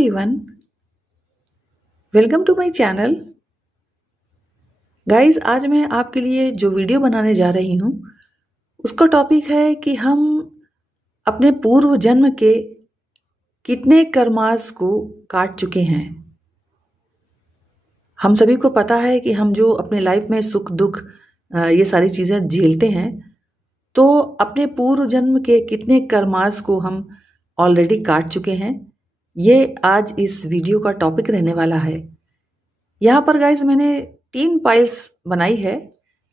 everyone, welcome to my channel. Guys, आज मैं आपके लिए जो वीडियो बनाने जा रही हूँ उसका टॉपिक है कि हम अपने पूर्व जन्म के कितने कर्मास को काट चुके हैं। हम सभी को पता है कि हम जो अपने लाइफ में सुख दुख ये सारी चीज़ें झेलते हैं, तो अपने पूर्व जन्म के कितने कर्मास को हम ऑलरेडी काट चुके हैं, ये आज इस वीडियो का टॉपिक रहने वाला है। यहाँ पर गाइज मैंने 3 पाइल्स बनाई है।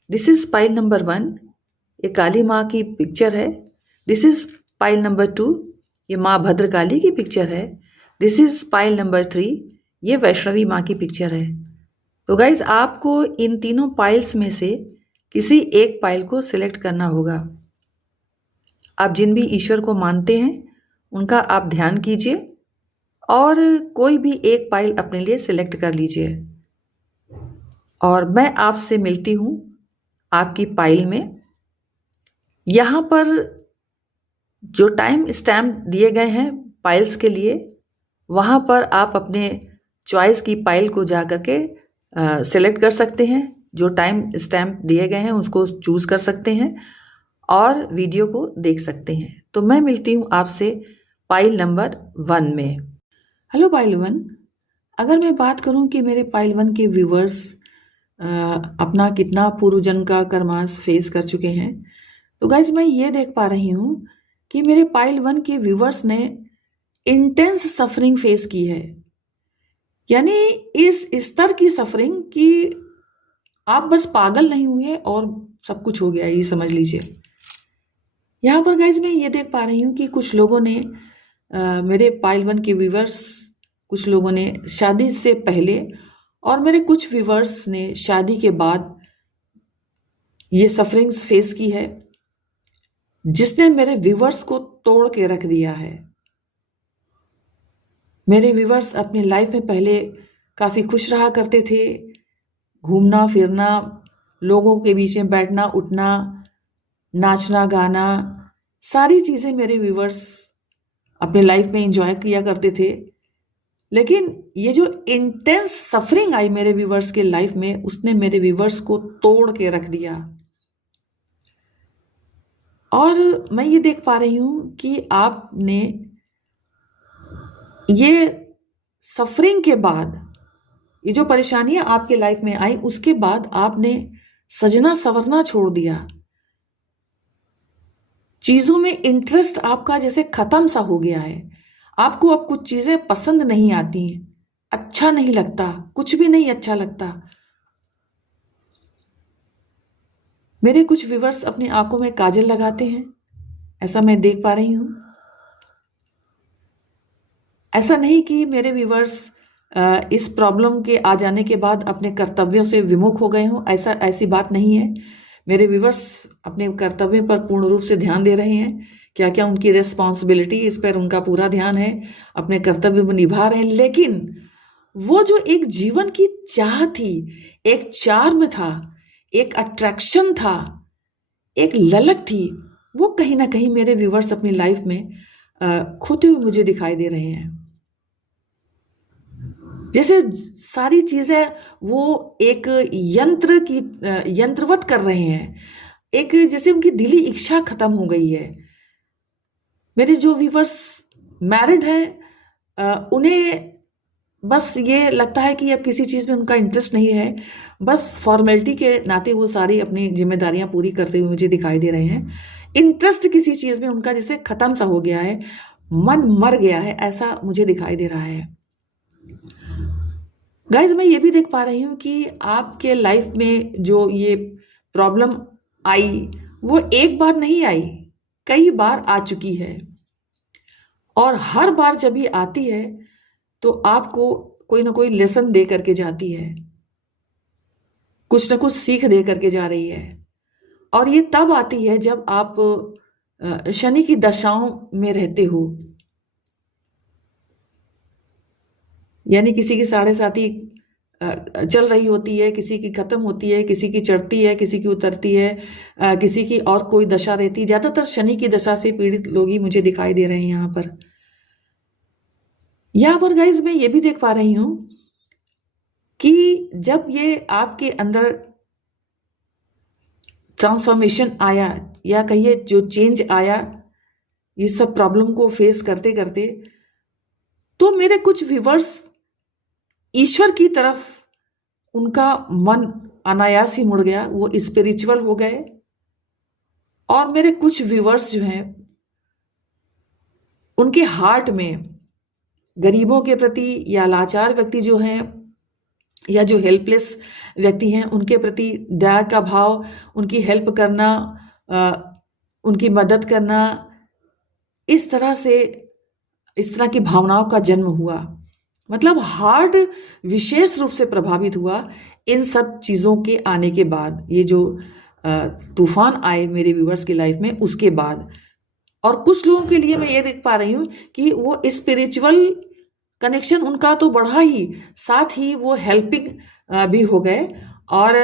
दिस इज पाइल नंबर 1, ये काली माँ की पिक्चर है। दिस इज पाइल नंबर 2, ये माँ भद्रकाली की पिक्चर है। दिस इज पाइल नंबर 3, ये वैष्णवी माँ की पिक्चर है। तो गाइज आपको इन तीनों पाइल्स में से किसी एक पाइल को सिलेक्ट करना होगा। आप जिन भी ईश्वर को मानते हैं उनका आप ध्यान कीजिए और कोई भी एक पाइल अपने लिए सिलेक्ट कर लीजिए। और मैं आपसे मिलती हूँ आपकी पाइल में। यहाँ पर जो टाइम स्टैम्प दिए गए हैं पाइल्स के लिए, वहाँ पर आप अपने चॉइस की पाइल को जा कर के सिलेक्ट कर सकते हैं। जो टाइम स्टैम्प दिए गए हैं उसको चूज कर सकते हैं और वीडियो को देख सकते हैं। तो मैं मिलती हूँ आपसे पाइल नंबर 1 में। हेलो पाइल 1, अगर मैं बात करूं कि मेरे पाइल 1 के व्यूवर्स अपना कितना पूर्व जन्म का कर्मास फेस कर चुके हैं, तो गाइज मैं ये देख पा रही हूं कि मेरे पाइल 1 के व्यूवर्स ने इंटेंस सफरिंग फेस की है। यानी इस स्तर की सफरिंग कि आप बस पागल नहीं हुए और सब कुछ हो गया, ये समझ लीजिए। यहाँ पर गाइज मैं ये देख पा रही हूँ कि कुछ लोगों ने मेरे पाइल 1 के व्यूवर्स, कुछ लोगों ने शादी से पहले और मेरे कुछ व्यूवर्स ने शादी के बाद ये सफरिंग्स फेस की है, जिसने मेरे व्यूवर्स को तोड़ के रख दिया है। मेरे व्यूवर्स अपनी लाइफ में पहले काफी खुश रहा करते थे। घूमना फिरना, लोगों के बीच में बैठना उठना, नाचना गाना, सारी चीजें मेरे व्यूवर्स अपने लाइफ में एंजॉय किया करते थे। लेकिन ये जो इंटेंस सफरिंग आई मेरे व्यूवर्स के लाइफ में, उसने मेरे व्यूवर्स को तोड़ के रख दिया। और मैं ये देख पा रही हूं कि आपने ये सफरिंग के बाद, ये जो परेशानियां आपके लाइफ में आई, उसके बाद आपने सजना संवरना छोड़ दिया। चीजों में इंटरेस्ट आपका जैसे खत्म सा हो गया है। आपको अब कुछ चीजें पसंद नहीं आती हैं, अच्छा नहीं लगता, कुछ भी नहीं अच्छा लगता। मेरे कुछ व्यूवर्स अपनी आंखों में काजल लगाते हैं, ऐसा मैं देख पा रही हूं। ऐसा नहीं कि मेरे व्यूवर्स इस प्रॉब्लम के आ जाने के बाद अपने कर्तव्यों से विमुख हो गए हों, ऐसी बात नहीं है। मेरे व्यूवर्स अपने कर्तव्य पर पूर्ण रूप से ध्यान दे रहे हैं। क्या क्या उनकी रिस्पॉन्सिबिलिटी, इस पर उनका पूरा ध्यान है, अपने कर्तव्य को निभा रहे हैं। लेकिन वो जो एक जीवन की चाह थी, एक चार्म था, एक अट्रैक्शन था, एक ललक थी, वो कहीं ना कहीं मेरे व्यूवर्स अपनी लाइफ में खोते हुए मुझे दिखाई दे रहे हैं। जैसे सारी चीजें वो एक यंत्रवत कर रहे हैं, एक जैसे उनकी दिली इच्छा खत्म हो गई है। मेरे जो व्यूवर्स मैरिड हैं, उन्हें बस ये लगता है कि अब किसी चीज में उनका इंटरेस्ट नहीं है। बस फॉर्मेलिटी के नाते वो सारी अपनी जिम्मेदारियां पूरी करते हुए मुझे दिखाई दे रहे हैं। इंटरेस्ट किसी चीज में उनका जैसे खत्म सा हो गया है, मन मर गया है, ऐसा मुझे दिखाई दे रहा है। गाइज मैं ये भी देख पा रही हूँ कि आपके लाइफ में जो ये प्रॉब्लम आई, वो एक बार नहीं आई, कई बार आ चुकी है। और हर बार जब ये आती है तो आपको कोई ना कोई लेसन दे करके जाती है, कुछ ना कुछ सीख दे करके जा रही है। और ये तब आती है जब आप शनि की दशाओं में रहते हो। यानी किसी की 7.5 चल रही होती है, किसी की खत्म होती है, किसी की चढ़ती है, किसी की उतरती है, किसी की और कोई दशा रहती है। ज्यादातर शनि की दशा से पीड़ित लोग ही मुझे दिखाई दे रहे हैं यहाँ पर। यहाँ पर गाइज मैं ये भी देख पा रही हूँ कि जब ये आपके अंदर ट्रांसफॉर्मेशन आया, या कहिए जो चेंज आया ये सब प्रॉब्लम को फेस करते करते, तो मेरे कुछ व्यूवर्स ईश्वर की तरफ उनका मन अनायास ही मुड़ गया, वो स्पिरिचुअल हो गए। और मेरे कुछ व्यूवर्स जो हैं उनके हार्ट में गरीबों के प्रति, या लाचार व्यक्ति जो हैं, या जो हेल्पलेस व्यक्ति हैं, उनके प्रति दया का भाव, उनकी हेल्प करना, उनकी मदद करना, इस तरह की भावनाओं का जन्म हुआ। मतलब हार्ट विशेष रूप से प्रभावित हुआ इन सब चीज़ों के आने के बाद, ये जो तूफान आए मेरे व्यूवर्स की लाइफ में उसके बाद। और कुछ लोगों के लिए मैं ये देख पा रही हूँ कि वो स्पिरिचुअल कनेक्शन उनका तो बढ़ा ही, साथ ही वो हेल्पिंग भी हो गए, और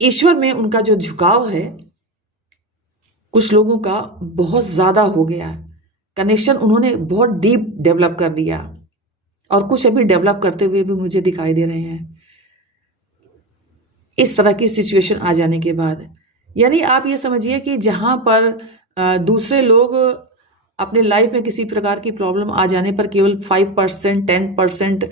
ईश्वर में उनका जो झुकाव है कुछ लोगों का बहुत ज़्यादा हो गया। कनेक्शन उन्होंने बहुत डीप डेवलप कर दिया, और कुछ अभी डेवलप करते हुए भी मुझे दिखाई दे रहे हैं इस तरह की सिचुएशन आ जाने के बाद। यानी आप ये समझिए कि जहाँ पर दूसरे लोग अपने लाइफ में किसी प्रकार की प्रॉब्लम आ जाने पर केवल 5% 10%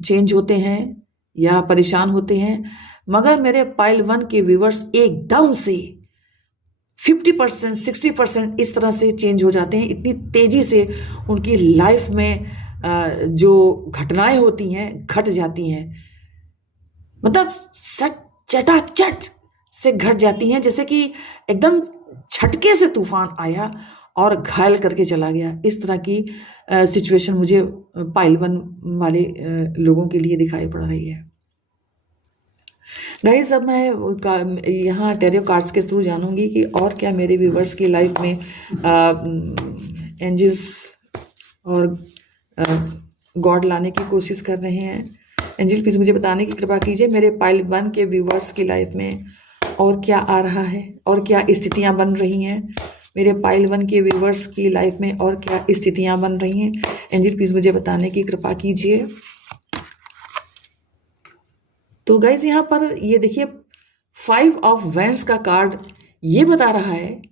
चेंज होते हैं या परेशान होते हैं, मगर मेरे पाइल 1 के व्यूवर्स एकदम से 50% 60% इस तरह से चेंज हो जाते हैं। इतनी तेजी से उनकी लाइफ में जो घटनाएं होती हैं घट जाती हैं, मतलब चटाचट से घट जाती हैं, जैसे कि एकदम झटके से तूफान आया और घायल करके चला गया। इस तरह की सिचुएशन मुझे पाइल 1 वाले लोगों के लिए दिखाई पड़ रही है। गाइस अब मैं यहाँ टैरो कार्ड्स के थ्रू जानूंगी कि और क्या मेरे व्यूवर्स की लाइफ में एंजल्स और गॉड लाने की कोशिश कर रहे हैं। एंजल प्लीज मुझे बताने की कृपा कीजिए मेरे पाइल 1 के व्यूवर्स की लाइफ में और क्या आ रहा है, और क्या स्थितियां बन रही हैं मेरे पाइल 1 के व्यूवर्स की लाइफ में, और क्या स्थितियां बन रही हैं। एंजल प्लीज मुझे बताने की कृपा कीजिए। तो गाइज यहाँ पर ये देखिए 5 ऑफ वैंड्स का कार्ड ये बता रहा है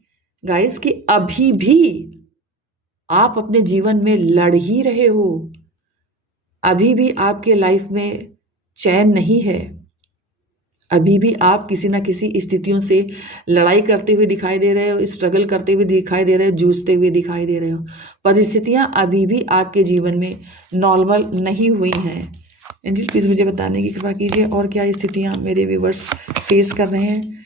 गाइज कि अभी भी आप अपने जीवन में लड़ ही रहे हो, अभी भी आपके लाइफ में चैन नहीं है, अभी भी आप किसी ना किसी स्थितियों से लड़ाई करते हुए दिखाई दे रहे हो, स्ट्रगल करते हुए दिखाई दे रहे हो, जूझते हुए दिखाई दे रहे हो। परिस्थितियां अभी भी आपके जीवन में नॉर्मल नहीं हुई हैं। एंजल प्लीज मुझे बताने की कृपा कीजिए और क्या स्थितियां मेरे व्यूवर्स फेस कर रहे हैं।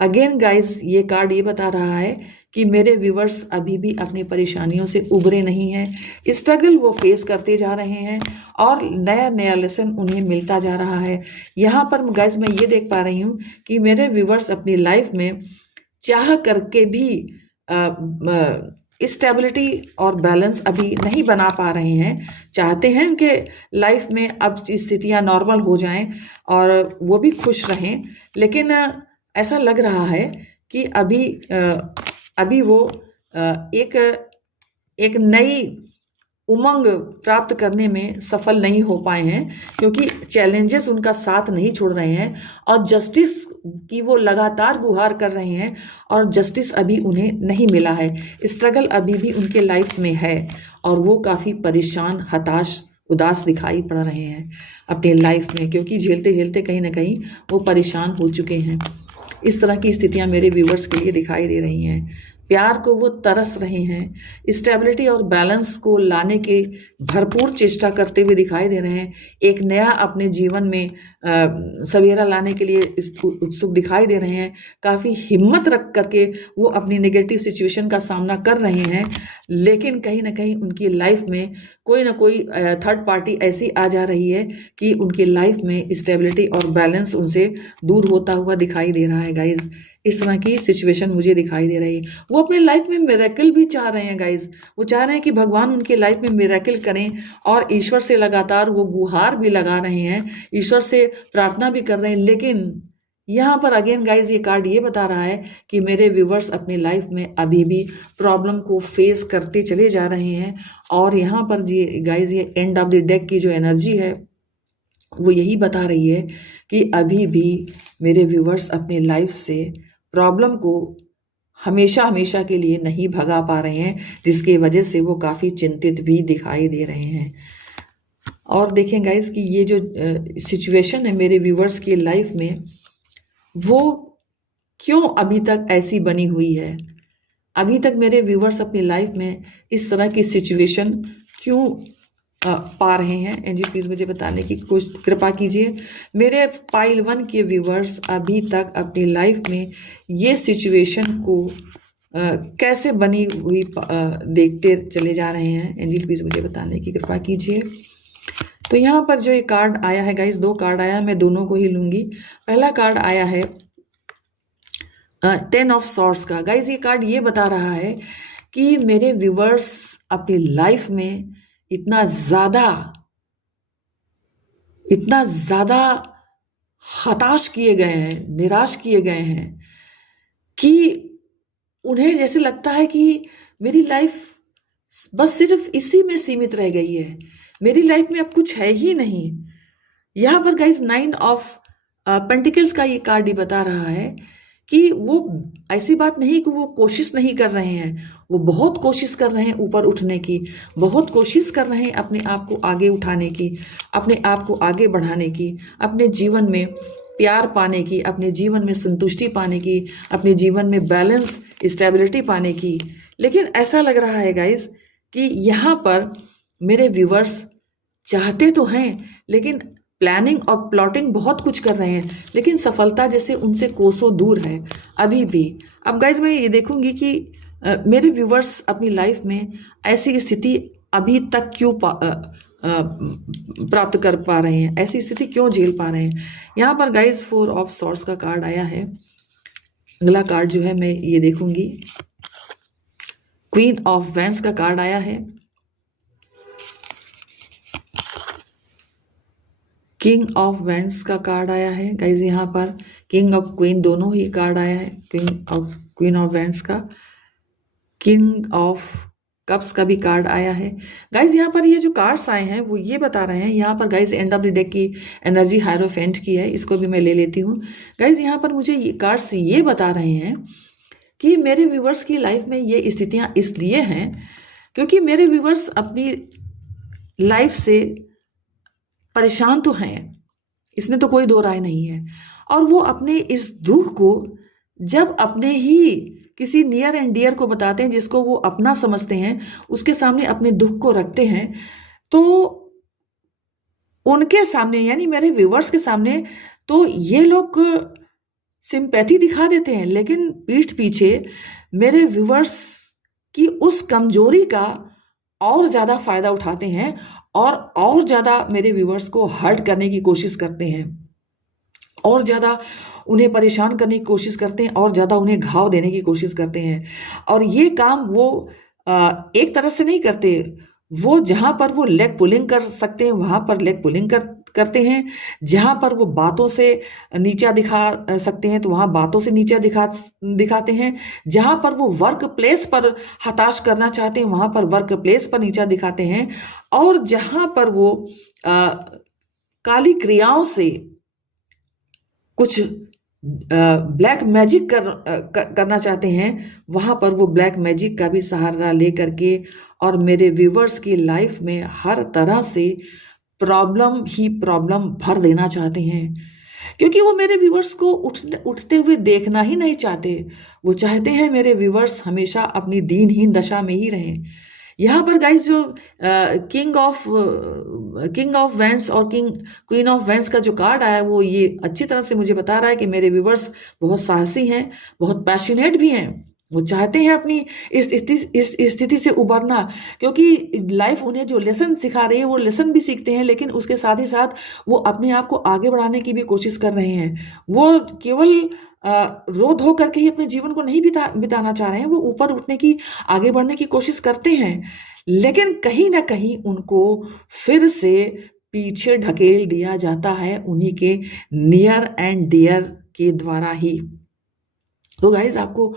अगेन गाइस ये कार्ड ये बता रहा है कि मेरे व्यूवर्स अभी भी अपनी परेशानियों से उबरे नहीं हैं, स्ट्रगल वो फेस करते जा रहे हैं और नया नया लेसन उन्हें मिलता जा रहा है। यहाँ पर गाइस मैं ये देख पा रही हूँ कि मेरे व्यूवर्स अपनी लाइफ में चाह करके भी स्टेबिलिटी और बैलेंस अभी नहीं बना पा रहे हैं। चाहते हैं कि लाइफ में अब स्थितियाँ नॉर्मल हो जाएं और वो भी खुश रहें, लेकिन ऐसा लग रहा है कि अभी वो एक नई उमंग प्राप्त करने में सफल नहीं हो पाए हैं, क्योंकि चैलेंजेस उनका साथ नहीं छोड़ रहे हैं और जस्टिस की वो लगातार गुहार कर रहे हैं और जस्टिस अभी उन्हें नहीं मिला है। स्ट्रगल अभी भी उनके लाइफ में है और वो काफ़ी परेशान, हताश, उदास दिखाई पड़ रहे हैं अपने लाइफ में, क्योंकि झेलते झेलते कहीं ना कहीं वो परेशान हो चुके हैं। इस तरह की स्थितियां मेरे व्यूवर्स के लिए दिखाई दे रही हैं। प्यार को वो तरस रहे हैं, स्टेबिलिटी और बैलेंस को लाने की भरपूर चेष्टा करते हुए दिखाई दे रहे हैं। एक नया अपने जीवन में सवेरा लाने के लिए उत्सुक दिखाई दे रहे हैं। काफ़ी हिम्मत रख करके वो अपनी नेगेटिव सिचुएशन का सामना कर रहे हैं, लेकिन कहीं ना कहीं उनकी लाइफ में कोई ना कोई थर्ड पार्टी ऐसी आ जा रही है कि उनकी लाइफ में स्टेबिलिटी और बैलेंस उनसे दूर होता हुआ दिखाई दे रहा है। गाइज इस तरह की सिचुएशन मुझे दिखाई दे रही है। वो अपने लाइफ में मिरेकल भी चाह रहे हैं गाइज, वो चाह रहे हैं कि भगवान उनके लाइफ में मिरेकल करें और ईश्वर से लगातार वो गुहार भी लगा रहे हैं, ईश्वर से प्रार्थना भी कर रहे हैं, लेकिन यहाँ पर अगेन गाइज ये कार्ड ये बता रहा है कि मेरे व्यूवर्स अपनी लाइफ में अभी भी प्रॉब्लम को फेस करते चले जा रहे हैं। और यहाँ पर ये गाइज ये एंड ऑफ द डेक की जो एनर्जी है वो यही बता रही है कि अभी भी मेरे व्यूवर्स अपने लाइफ से प्रॉब्लम को हमेशा हमेशा के लिए नहीं भगा पा रहे हैं, जिसकी वजह से वो काफ़ी चिंतित भी दिखाई दे रहे हैं। और देखें गाइज कि ये जो सिचुएशन है मेरे व्यूवर्स की लाइफ में, वो क्यों अभी तक ऐसी बनी हुई है, अभी तक मेरे व्यूवर्स अपनी लाइफ में इस तरह की सिचुएशन क्यों पा रहे हैं। एंजल प्लीज मुझे बताने की कृपा कीजिए। मेरे पाइल 1 के व्यूवर्स अभी तक अपनी लाइफ में ये सिचुएशन को कैसे बनी हुई देखते चले जा रहे हैं। एंजल प्लीज मुझे बताने की कृपा कीजिए। तो यहाँ पर जो ये कार्ड आया है गाइस, 2 कार्ड आया है, मैं दोनों को ही लूंगी। पहला कार्ड आया है 10 ऑफ सॉर्ड्स का। गाइस ये कार्ड ये बता रहा है कि मेरे व्यूवर्स अपनी लाइफ में इतना ज्यादा हताश किए गए हैं, निराश किए गए हैं कि उन्हें जैसे लगता है कि मेरी लाइफ बस सिर्फ इसी में सीमित रह गई है, मेरी लाइफ में अब कुछ है ही नहीं। यहाँ पर गाइस 9 ऑफ पेंटिकल्स का ये कार्ड ही बता रहा है कि वो ऐसी बात नहीं कि वो कोशिश नहीं कर रहे हैं, वो बहुत कोशिश कर रहे हैं ऊपर उठने की, बहुत कोशिश कर रहे हैं अपने आप को आगे उठाने की, अपने आप को आगे बढ़ाने की, अपने जीवन में प्यार पाने की, अपने जीवन में संतुष्टि पाने की, अपने जीवन में बैलेंस स्टेबिलिटी पाने की। लेकिन ऐसा लग रहा है गाइस कि यहाँ पर मेरे व्यूवर्स चाहते तो हैं, लेकिन प्लानिंग और प्लॉटिंग बहुत कुछ कर रहे हैं, लेकिन सफलता जैसे उनसे कोसों दूर है अभी भी। अब गाइज मैं ये देखूंगी कि मेरे व्यूवर्स अपनी लाइफ में ऐसी स्थिति अभी तक क्यों प्राप्त कर पा रहे हैं, ऐसी स्थिति क्यों झेल पा रहे हैं। यहाँ पर गाइज 4 ऑफ सॉर्ड्स का कार्ड आया है। अगला कार्ड जो है मैं ये देखूंगी, क्वीन ऑफ वैंड्स का कार्ड आया है, किंग ऑफ वैंड्स का कार्ड आया है। गाइज यहाँ पर किंग और क्वीन दोनों ही कार्ड आया है, क्वीन ऑफ वैंड्स का, किंग ऑफ कप्स का भी कार्ड आया है। गाइज यहाँ पर ये जो कार्ड्स आए हैं वो ये बता रहे हैं, यहाँ पर guys end of the deck की एनर्जी हायरोफेंट की है, इसको भी मैं ले लेती हूँ। गाइज यहाँ पर मुझे ये कार्ड्स ये बता रहे हैं कि मेरे व्यूवर्स की लाइफ में ये स्थितियाँ इसलिए हैं क्योंकि मेरे व्यूवर्स अपनी लाइफ से परेशान तो हैं, इसमें तो कोई दो राय नहीं है। और वो अपने इस दुख को जब अपने ही किसी नियर एंड डियर को बताते हैं, जिसको वो अपना समझते हैं, उसके सामने अपने दुख को रखते हैं, तो उनके सामने यानी मेरे व्यूवर्स के सामने तो ये लोग सिंपैथी दिखा देते हैं, लेकिन पीठ पीछे मेरे व्यूवर्स की उस कमजोरी का और ज्यादा फायदा उठाते हैं और ज्यादा मेरे व्यूवर्स को हर्ट करने की कोशिश करते हैं, और ज्यादा उन्हें परेशान करने की कोशिश करते हैं, और ज्यादा उन्हें घाव देने की कोशिश करते हैं। और ये काम वो एक तरफ से नहीं करते, वो जहां पर वो लेग पुलिंग कर सकते हैं वहां पर लेग पुलिंग करते हैं, जहां पर वो बातों से नीचा दिखा सकते हैं तो वहां बातों से नीचा दिखाते हैं, जहां पर वो वर्क प्लेस पर हताश करना चाहते हैं वहां पर वर्क प्लेस पर नीचा दिखाते हैं, और जहां पर वो काली क्रियाओं से कुछ ब्लैक मैजिक करना चाहते हैं वहां पर वो ब्लैक मैजिक का भी सहारा लेकर के और मेरे व्यूवर्स की लाइफ में हर तरह से प्रॉब्लम ही प्रॉब्लम भर देना चाहते हैं, क्योंकि वो मेरे व्यूवर्स को उठते हुए देखना ही नहीं चाहते। वो चाहते हैं मेरे व्यूवर्स हमेशा अपनी दीनहीन दशा में ही रहें। यहाँ पर गाइस जो किंग ऑफ वैंड्स और क्वीन ऑफ वैंड्स का जो कार्ड आया है वो ये अच्छी तरह से मुझे बता रहा है कि मेरे व्यूवर्स बहुत साहसी हैं, बहुत पैशनेट भी हैं। वो चाहते हैं अपनी इस स्थिति से उबरना, क्योंकि लाइफ उन्हें जो लेसन सिखा रही है वो लेसन भी सीखते हैं, लेकिन उसके साथ ही साथ वो अपने आप को आगे बढ़ाने की भी कोशिश कर रहे हैं। वो केवल रो धो करके ही अपने जीवन को नहीं बिताना चाह रहे हैं, वो ऊपर उठने की, आगे बढ़ने की कोशिश करते हैं, लेकिन कहीं ना कहीं उनको फिर से पीछे ढकेल दिया जाता है उन्हीं के नियर एंड डियर के द्वारा ही। तो गाइज आपको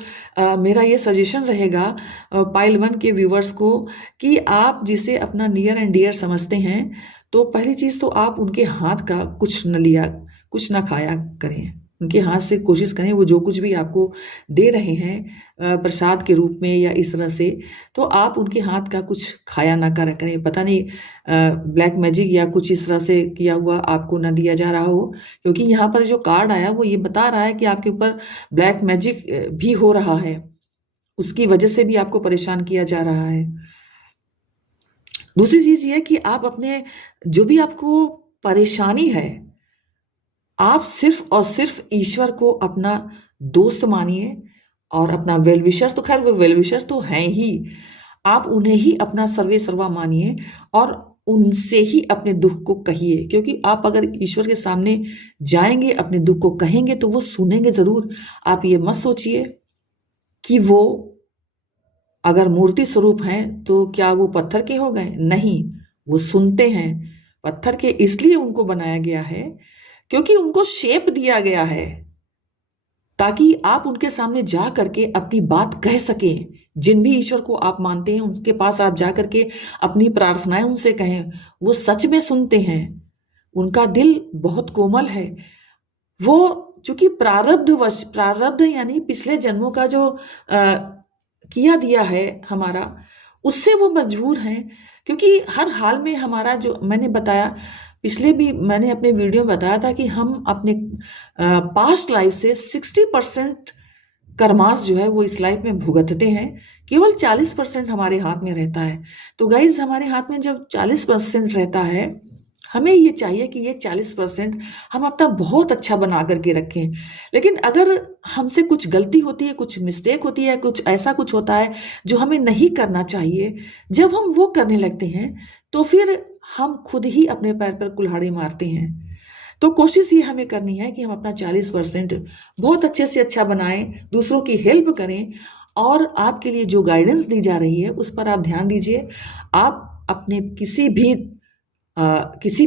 मेरा ये सजेशन रहेगा पाइल 1 के व्यूवर्स को कि आप जिसे अपना नियर एंड डियर समझते हैं, तो पहली चीज़ तो आप उनके हाथ का कुछ ना खाया करें। उनके हाथ से कोशिश करें वो जो कुछ भी आपको दे रहे हैं प्रसाद के रूप में या इस तरह से, तो आप उनके हाथ का कुछ खाया ना करें। पता नहीं ब्लैक मैजिक या कुछ इस तरह से किया हुआ आपको ना दिया जा रहा हो, क्योंकि यहाँ पर जो कार्ड आया वो ये बता रहा है कि आपके ऊपर ब्लैक मैजिक भी हो रहा है, उसकी वजह से भी आपको परेशान किया जा रहा है। दूसरी चीज ये कि आप अपने जो भी आपको परेशानी है, आप सिर्फ और सिर्फ ईश्वर को अपना दोस्त मानिए और अपना वेलविशर, तो खैर वो वेलविशर तो हैं ही, आप उन्हें ही अपना सर्वे सर्वा मानिए और उनसे ही अपने दुख को कहिए, क्योंकि आप अगर ईश्वर के सामने जाएंगे अपने दुख को कहेंगे तो वो सुनेंगे जरूर। आप ये मत सोचिए कि वो अगर मूर्ति स्वरूप हैं तो क्या वो पत्थर के हो गए, नहीं, वो सुनते हैं। पत्थर के इसलिए उनको बनाया गया है क्योंकि उनको शेप दिया गया है ताकि आप उनके सामने जा करके अपनी बात कह सकें। जिन भी ईश्वर को आप मानते हैं उनके पास आप जा करके अपनी प्रार्थनाएं उनसे कहें, वो सच में सुनते हैं। उनका दिल बहुत कोमल है। वो चूंकि प्रारब्ध यानी पिछले जन्मों का जो किया दिया है हमारा, उससे वो मजबूर हैं, क्योंकि हर हाल में हमारा जो मैंने बताया, पिछले भी मैंने अपने वीडियो में बताया था कि हम अपने पास्ट लाइफ से 60% कर्मास जो है वो इस लाइफ में भुगतते हैं, केवल 40% हमारे हाथ में रहता है। तो गाइज हमारे हाथ में जब 40% रहता है, हमें ये चाहिए कि ये 40% हम अपना बहुत अच्छा बना करके रखें। लेकिन अगर हमसे कुछ गलती होती है, कुछ मिस्टेक होती है, कुछ ऐसा कुछ होता है जो हमें नहीं करना चाहिए, जब हम वो करने लगते हैं तो फिर हम खुद ही अपने पैर पर कुल्हाड़ी मारते हैं। तो कोशिश ये हमें करनी है कि हम अपना 40% बहुत अच्छे से अच्छा बनाएं, दूसरों की हेल्प करें, और आपके लिए जो गाइडेंस दी जा रही है उस पर आप ध्यान दीजिए। आप अपने किसी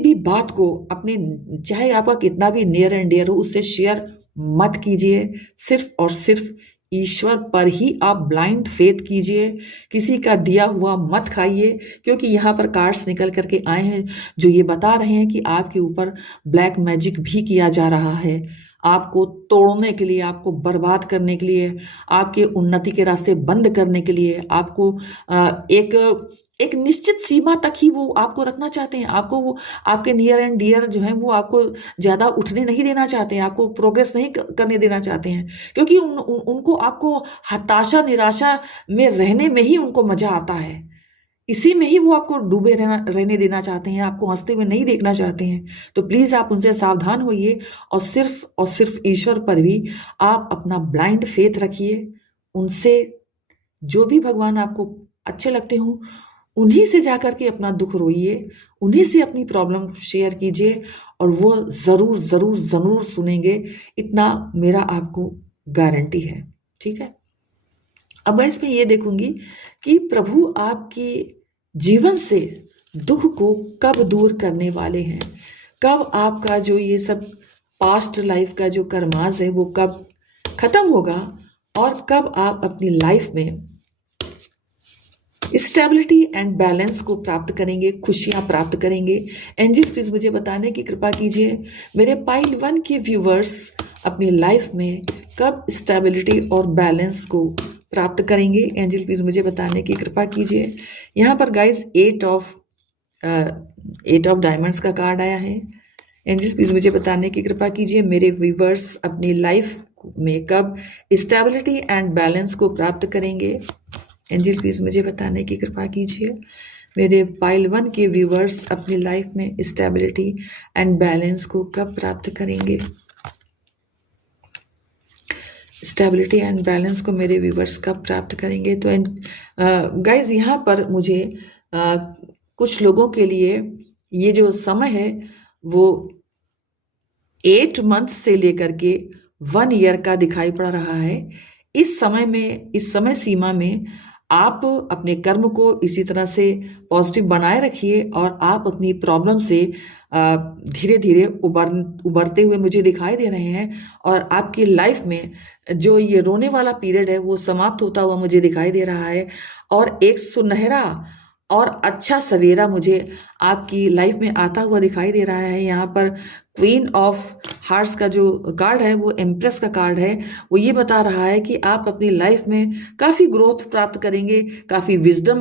भी बात को अपने, चाहे आपका कितना भी नियर एंड डियर हो, उससे शेयर मत कीजिए। सिर्फ और सिर्फ ईश्वर पर ही आप ब्लाइंड फेथ कीजिए। किसी का दिया हुआ मत खाइए, क्योंकि यहाँ पर कार्ड्स निकल करके आए हैं जो ये बता रहे हैं कि आपके ऊपर ब्लैक मैजिक भी किया जा रहा है, आपको तोड़ने के लिए, आपको बर्बाद करने के लिए, आपके उन्नति के रास्ते बंद करने के लिए, आपको एक निश्चित सीमा तक ही वो आपको रखना चाहते हैं। आपको वो आपके नियर एंड डियर जो हैं वो आपको ज़्यादा उठने नहीं देना चाहते हैं, आपको प्रोग्रेस नहीं करने देना चाहते हैं, क्योंकि उनको आपको हताशा निराशा में रहने में ही उनको मजा आता है। इसी में ही वो आपको डूबे रहने देना चाहते हैं, आपको हंसते हुए नहीं देखना चाहते हैं। तो प्लीज़ आप उनसे सावधान होइए और सिर्फ ईश्वर पर भी आप अपना ब्लाइंड फेथ रखिए। उनसे जो भी भगवान आपको अच्छे लगते हों उन्हीं से जाकर के अपना दुख रोइए, उन्हीं से अपनी प्रॉब्लम शेयर कीजिए, और वो ज़रूर ज़रूर ज़रूर सुनेंगे, इतना मेरा आपको गारंटी है। ठीक है। अब मैं इसमें ये देखूंगी कि प्रभु आपके जीवन से दुख को कब दूर करने वाले हैं, कब आपका जो ये सब पास्ट लाइफ का जो कर्मास है वो कब खत्म होगा, और कब आप अपनी लाइफ में स्टेबिलिटी एंड बैलेंस को प्राप्त करेंगे, खुशियां प्राप्त करेंगे। एंजल प्लीज मुझे बताने की कृपा कीजिए, मेरे पाइल 1 के व्यूवर्स अपनी लाइफ में कब स्टेबिलिटी और बैलेंस को प्राप्त करेंगे। एंजल प्लीज मुझे बताने की कृपा कीजिए। यहाँ पर गाइज 8 ऑफ डायमंड्स का कार्ड आया है। एंजल प्लीज मुझे बताने की कृपा कीजिए, मेरे व्यूवर्स अपनी लाइफ में कब स्टेबिलिटी एंड बैलेंस को प्राप्त करेंगे। एंजल प्लीज मुझे बताने की कृपा कीजिए, मेरे पाइल 1 के व्यूवर्स अपनी लाइफ में स्टेबिलिटी एंड बैलेंस को कब प्राप्त करेंगे। स्टेबिलिटी एंड बैलेंस को मेरे व्यूवर्स कब प्राप्त करेंगे। तो गाइज यहाँ पर मुझे कुछ लोगों के लिए ये जो समय है वो 8 मंथ से लेकर के 1 ईयर का दिखाई पड़ रहा है। इस समय सीमा में आप अपने कर्म को इसी तरह से पॉजिटिव बनाए रखिए, और आप अपनी प्रॉब्लम से धीरे धीरे उभरते हुए मुझे दिखाई दे रहे हैं, और आपकी लाइफ में जो ये रोने वाला पीरियड है वो समाप्त होता हुआ मुझे दिखाई दे रहा है, और एक सुनहरा और अच्छा सवेरा मुझे आपकी लाइफ में आता हुआ दिखाई दे रहा है। यहाँ पर क्वीन ऑफ हार्ट्स का जो कार्ड है वो एम्प्रेस का कार्ड है। वो ये बता रहा है कि आप अपनी लाइफ में काफ़ी ग्रोथ प्राप्त करेंगे, काफ़ी विजडम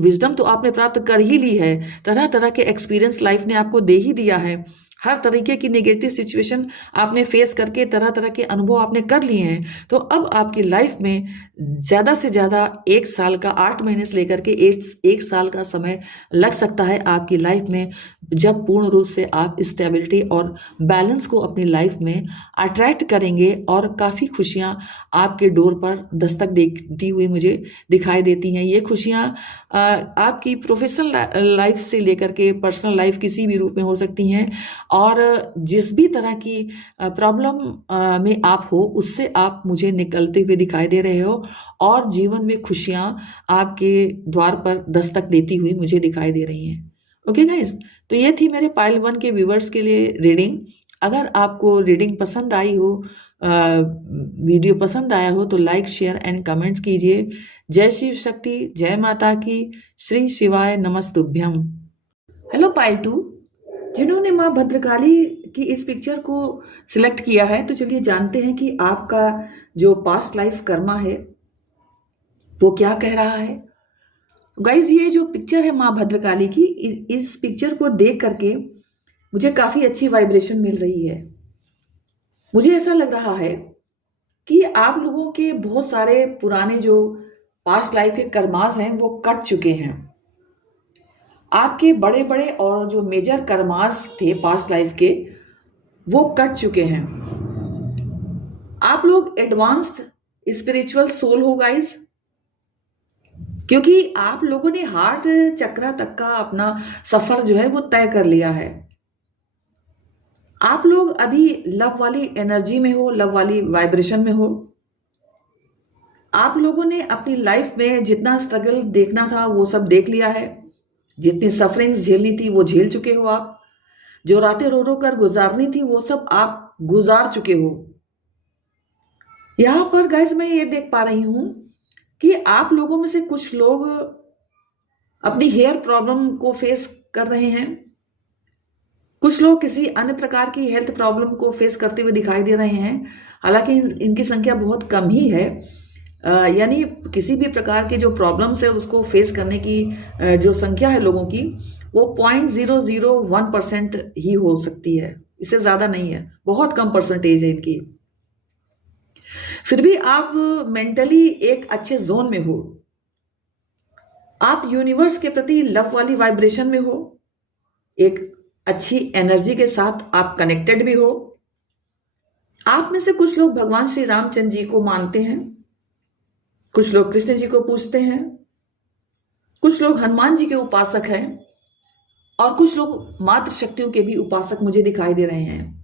विजडम तो आपने प्राप्त कर ही ली है। तरह तरह के एक्सपीरियंस लाइफ ने आपको दे ही दिया है। हर तरीके की नेगेटिव सिचुएशन आपने फेस करके तरह तरह के अनुभव आपने कर लिए हैं। तो अब आपकी लाइफ में ज़्यादा से ज़्यादा 1 साल का 8 महीने से लेकर के 1 साल का समय लग सकता है आपकी लाइफ में, जब पूर्ण रूप से आप स्टेबिलिटी और बैलेंस को अपनी लाइफ में अट्रैक्ट करेंगे, और काफ़ी खुशियाँ आपके डोर पर दस्तक देती हुई मुझे दिखाई देती हैं। ये खुशियाँ आपकी प्रोफेशनल लाइफ से लेकर के पर्सनल लाइफ किसी भी रूप में हो सकती हैं, और जिस भी तरह की प्रॉब्लम में आप हो उससे आप मुझे निकलते हुए दिखाई दे रहे हो, और जीवन में खुशियाँ आपके द्वार पर दस्तक देती हुई मुझे दिखाई दे रही हैं। ओके गाइस, तो ये थी मेरे पाइल 1 के व्यूवर्स के लिए रीडिंग। अगर आपको रीडिंग पसंद आई हो, वीडियो पसंद आया हो, तो लाइक शेयर एंड कमेंट्स कीजिए। जय शिव शक्ति, जय माता की, श्री शिवाय नमस्तुभ्यम। हेलो पाइल 2, जिन्होंने माँ भद्रकाली की इस पिक्चर को सिलेक्ट किया है, तो चलिए जानते हैं कि आपका जो पास्ट लाइफ कर्मा है वो क्या कह रहा है। गाइज, ये जो पिक्चर है माँ भद्रकाली की, इस पिक्चर को देख करके मुझे काफ़ी अच्छी वाइब्रेशन मिल रही है। मुझे ऐसा लग रहा है कि आप लोगों के बहुत सारे पुराने जो पास्ट लाइफ के कर्मास हैं वो कट चुके हैं। आपके बड़े बड़े और जो मेजर कर्मास थे पास्ट लाइफ के वो कट चुके हैं। आप लोग एडवांस्ड स्पिरिचुअल सोल हो गाइज, क्योंकि आप लोगों ने हार्ट चक्रा तक का अपना सफर जो है वो तय कर लिया है। आप लोग अभी लव वाली एनर्जी में हो, लव वाली वाइब्रेशन में हो। आप लोगों ने अपनी लाइफ में जितना स्ट्रगल देखना था वो सब देख लिया है, जितनी सफरिंग्स झेलनी थी वो झेल चुके हो आप, जो रातें रो रो कर गुजारनी थी वो सब आप गुजार चुके हो। यहां पर गाइस मैं ये देख पा रही हूं कि आप लोगों में से कुछ लोग अपनी हेयर प्रॉब्लम को फेस कर रहे हैं, कुछ लोग किसी अन्य प्रकार की हेल्थ प्रॉब्लम को फेस करते हुए दिखाई दे रहे हैं। हालांकि इनकी संख्या बहुत कम ही है, यानी किसी भी प्रकार के जो प्रॉब्लम्स है उसको फेस करने की जो संख्या है लोगों की वो 0.001% ही हो सकती है, इससे ज़्यादा नहीं है, बहुत कम परसेंटेज है इनकी। फिर भी आप मेंटली एक अच्छे जोन में हो, आप यूनिवर्स के प्रति लव वाली वाइब्रेशन में हो, एक अच्छी एनर्जी के साथ आप कनेक्टेड भी हो। आप में से कुछ लोग भगवान श्री रामचंद्र जी को मानते हैं, कुछ लोग कृष्ण जी को पूजते हैं, कुछ लोग हनुमान जी के उपासक हैं, और कुछ लोग मातृ शक्तियों के भी उपासक मुझे दिखाई दे रहे हैं।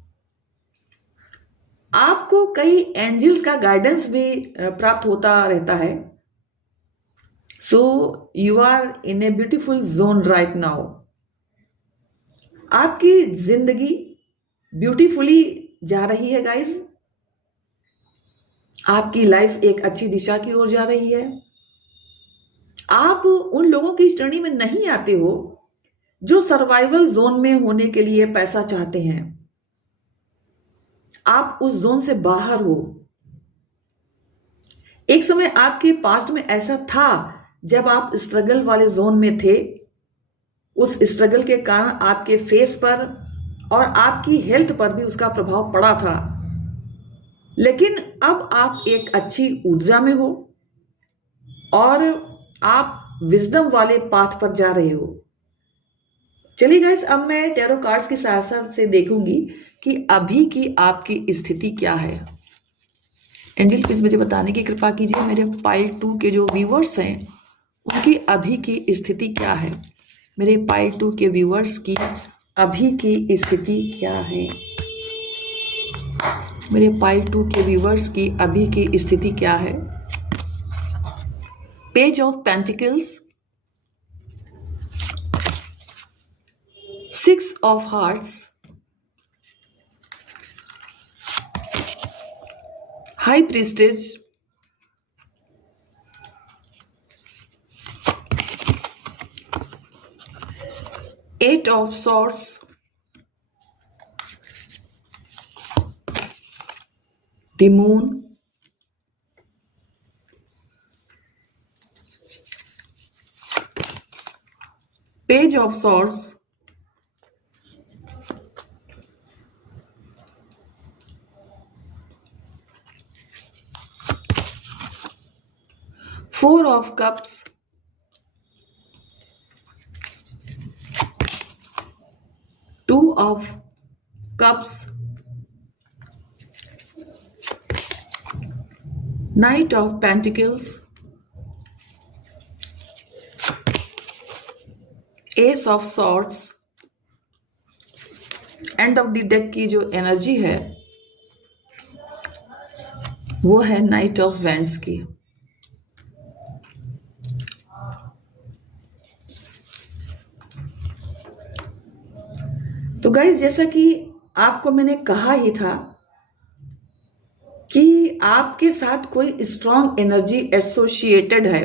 आपको कई एंजल्स का गाइडेंस भी प्राप्त होता रहता है। So you are in a beautiful zone right now. आपकी जिंदगी ब्यूटीफुली जा रही है गाइज, आपकी लाइफ एक अच्छी दिशा की ओर जा रही है। आप उन लोगों की श्रेणी में नहीं आते हो जो सर्वाइवल जोन में होने के लिए पैसा चाहते हैं। आप उस जोन से बाहर हो। एक समय आपके पास्ट में ऐसा था जब आप स्ट्रगल वाले जोन में थे, उस स्ट्रगल के कारण आपके फेस पर और आपकी हेल्थ पर भी उसका प्रभाव पड़ा था, लेकिन अब आप एक अच्छी ऊर्जा में हो और आप विजडम वाले पाथ पर जा रहे हो। चलिए गाइस, अब मैं टैरो कार्ड्स की सहायता से देखूंगी कि अभी की आपकी स्थिति क्या है। एंजल प्लीज मुझे बताने की कृपा कीजिए, मेरे पाइल 2 के जो व्यूवर्स हैं उनकी अभी की स्थिति क्या है। मेरे पाइल 2 के व्यूवर्स की अभी की स्थिति क्या है। मेरे पाइल 2 के व्यूवर्स की अभी की स्थिति क्या है। Page of pentacles, 6 of hearts, high priestess, eight of swords, the moon, page of swords, four of cups, two of cups, knight of pentacles, S of swords. End of the deck की जो energy है वो है night of wands की। तो guys, जैसा कि आपको मैंने कहा ही था कि आपके साथ कोई स्ट्रॉन्ग एनर्जी एसोसिएटेड है।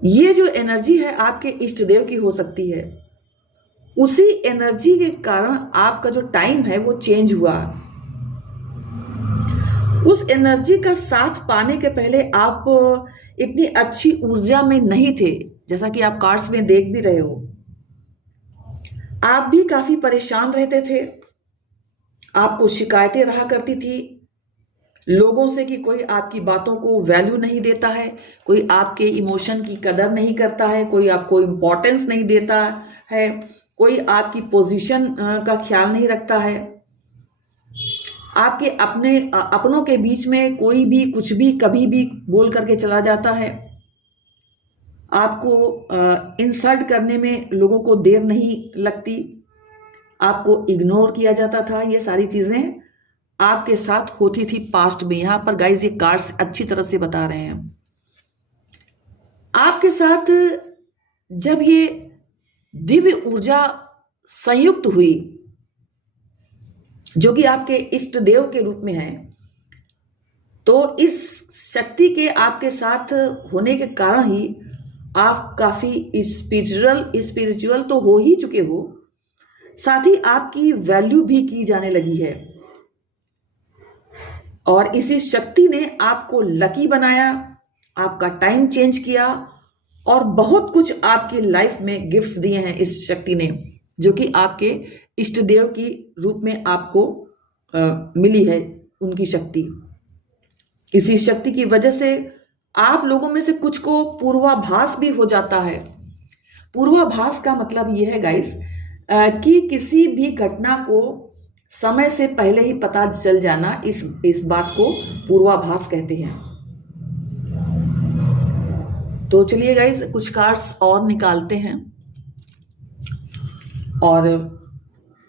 ये जो एनर्जी है आपके इष्ट देव की हो सकती है। उसी एनर्जी के कारण आपका जो टाइम है वो चेंज हुआ। उस एनर्जी का साथ पाने के पहले आप इतनी अच्छी ऊर्जा में नहीं थे, जैसा कि आप कार्ड्स में देख भी रहे हो। आप भी काफी परेशान रहते थे, आपको शिकायतें रहा करती थी लोगों से कि कोई आपकी बातों को वैल्यू नहीं देता है, कोई आपके इमोशन की कदर नहीं करता है, कोई आपको इम्पोर्टेंस नहीं देता है, कोई आपकी पोजीशन का ख्याल नहीं रखता है। आपके अपनों के बीच में कोई भी कुछ भी कभी भी बोल करके चला जाता है। आपको इंसल्ट करने में लोगों को देर नहीं लगती, आपको इग्नोर किया जाता था। ये सारी चीजें आपके साथ होती थी पास्ट में। यहां पर गाइस ये कार्ड्स अच्छी तरह से बता रहे हैं आपके साथ जब ये दिव्य ऊर्जा संयुक्त हुई, जो कि आपके इष्ट देव के रूप में है, तो इस शक्ति के आपके साथ होने के कारण ही आप काफी स्पिरिचुअल तो हो ही चुके हो, साथ ही आपकी वैल्यू भी की जाने लगी है। और इसी शक्ति ने आपको लकी बनाया, आपका टाइम चेंज किया और बहुत कुछ आपकी लाइफ में गिफ्ट्स दिए हैं इस शक्ति ने, जो कि आपके इष्ट देव की रूप में आपको मिली है उनकी शक्ति। इसी शक्ति की वजह से आप लोगों में से कुछ को पूर्वाभास भी हो जाता है। पूर्वाभास का मतलब यह है गाइस कि किसी भी घटना को समय से पहले ही पता चल जाना, इस बात को पूर्वाभास कहते हैं। तो चलिए गाइस कुछ कार्ड्स और निकालते हैं और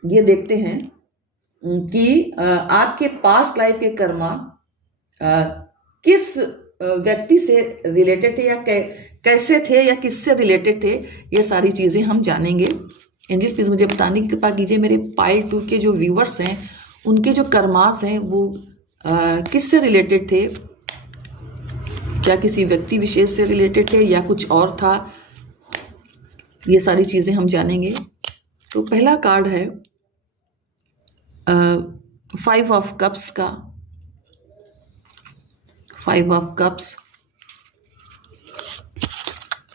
ये देखते हैं कि आपके पास्ट लाइफ के कर्मा किस व्यक्ति से रिलेटेड थे या कैसे थे या किससे रिलेटेड थे, ये सारी चीजें हम जानेंगे। एंजल्स प्लीज मुझे बताने की कृपा कीजिए मेरे पाइल 2 के जो व्यूवर्स हैं उनके जो कर्मास हैं वो किससे रिलेटेड थे, क्या किसी व्यक्ति विशेष से रिलेटेड थे या कुछ और था, ये सारी चीजें हम जानेंगे। तो पहला कार्ड है 5 ऑफ कप्स का। 5 ऑफ कप्स,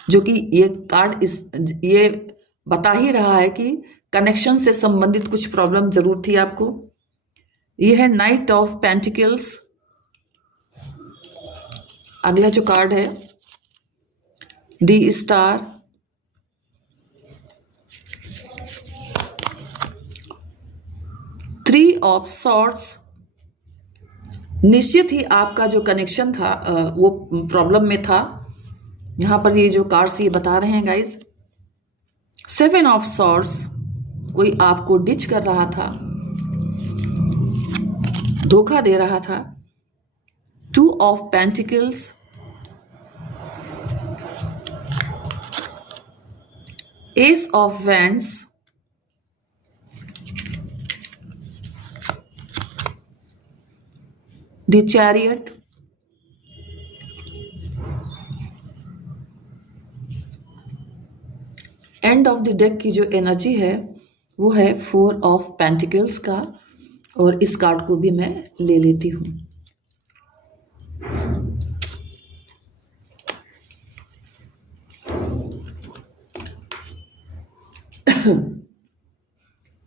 जो कि ये कार्ड ये बता ही रहा है कि कनेक्शन से संबंधित कुछ प्रॉब्लम जरूर थी आपको। ये है नाइट ऑफ पेंटिकल्स। अगला जो कार्ड है the star, three of swords. निश्चित ही आपका जो कनेक्शन था वो प्रॉब्लम में था। यहां पर ये जो कार्ड्स ये बता रहे हैं गाइस, 7 ऑफ सॉर्ड्स, कोई आपको डिच कर रहा था, धोखा दे रहा था। 2 of pentacles, S of wands, the chariot, end of the deck की जो एनर्जी है वो है 4 ऑफ पेंटिकल्स का, और इस कार्ड को भी मैं ले लेती हूँ।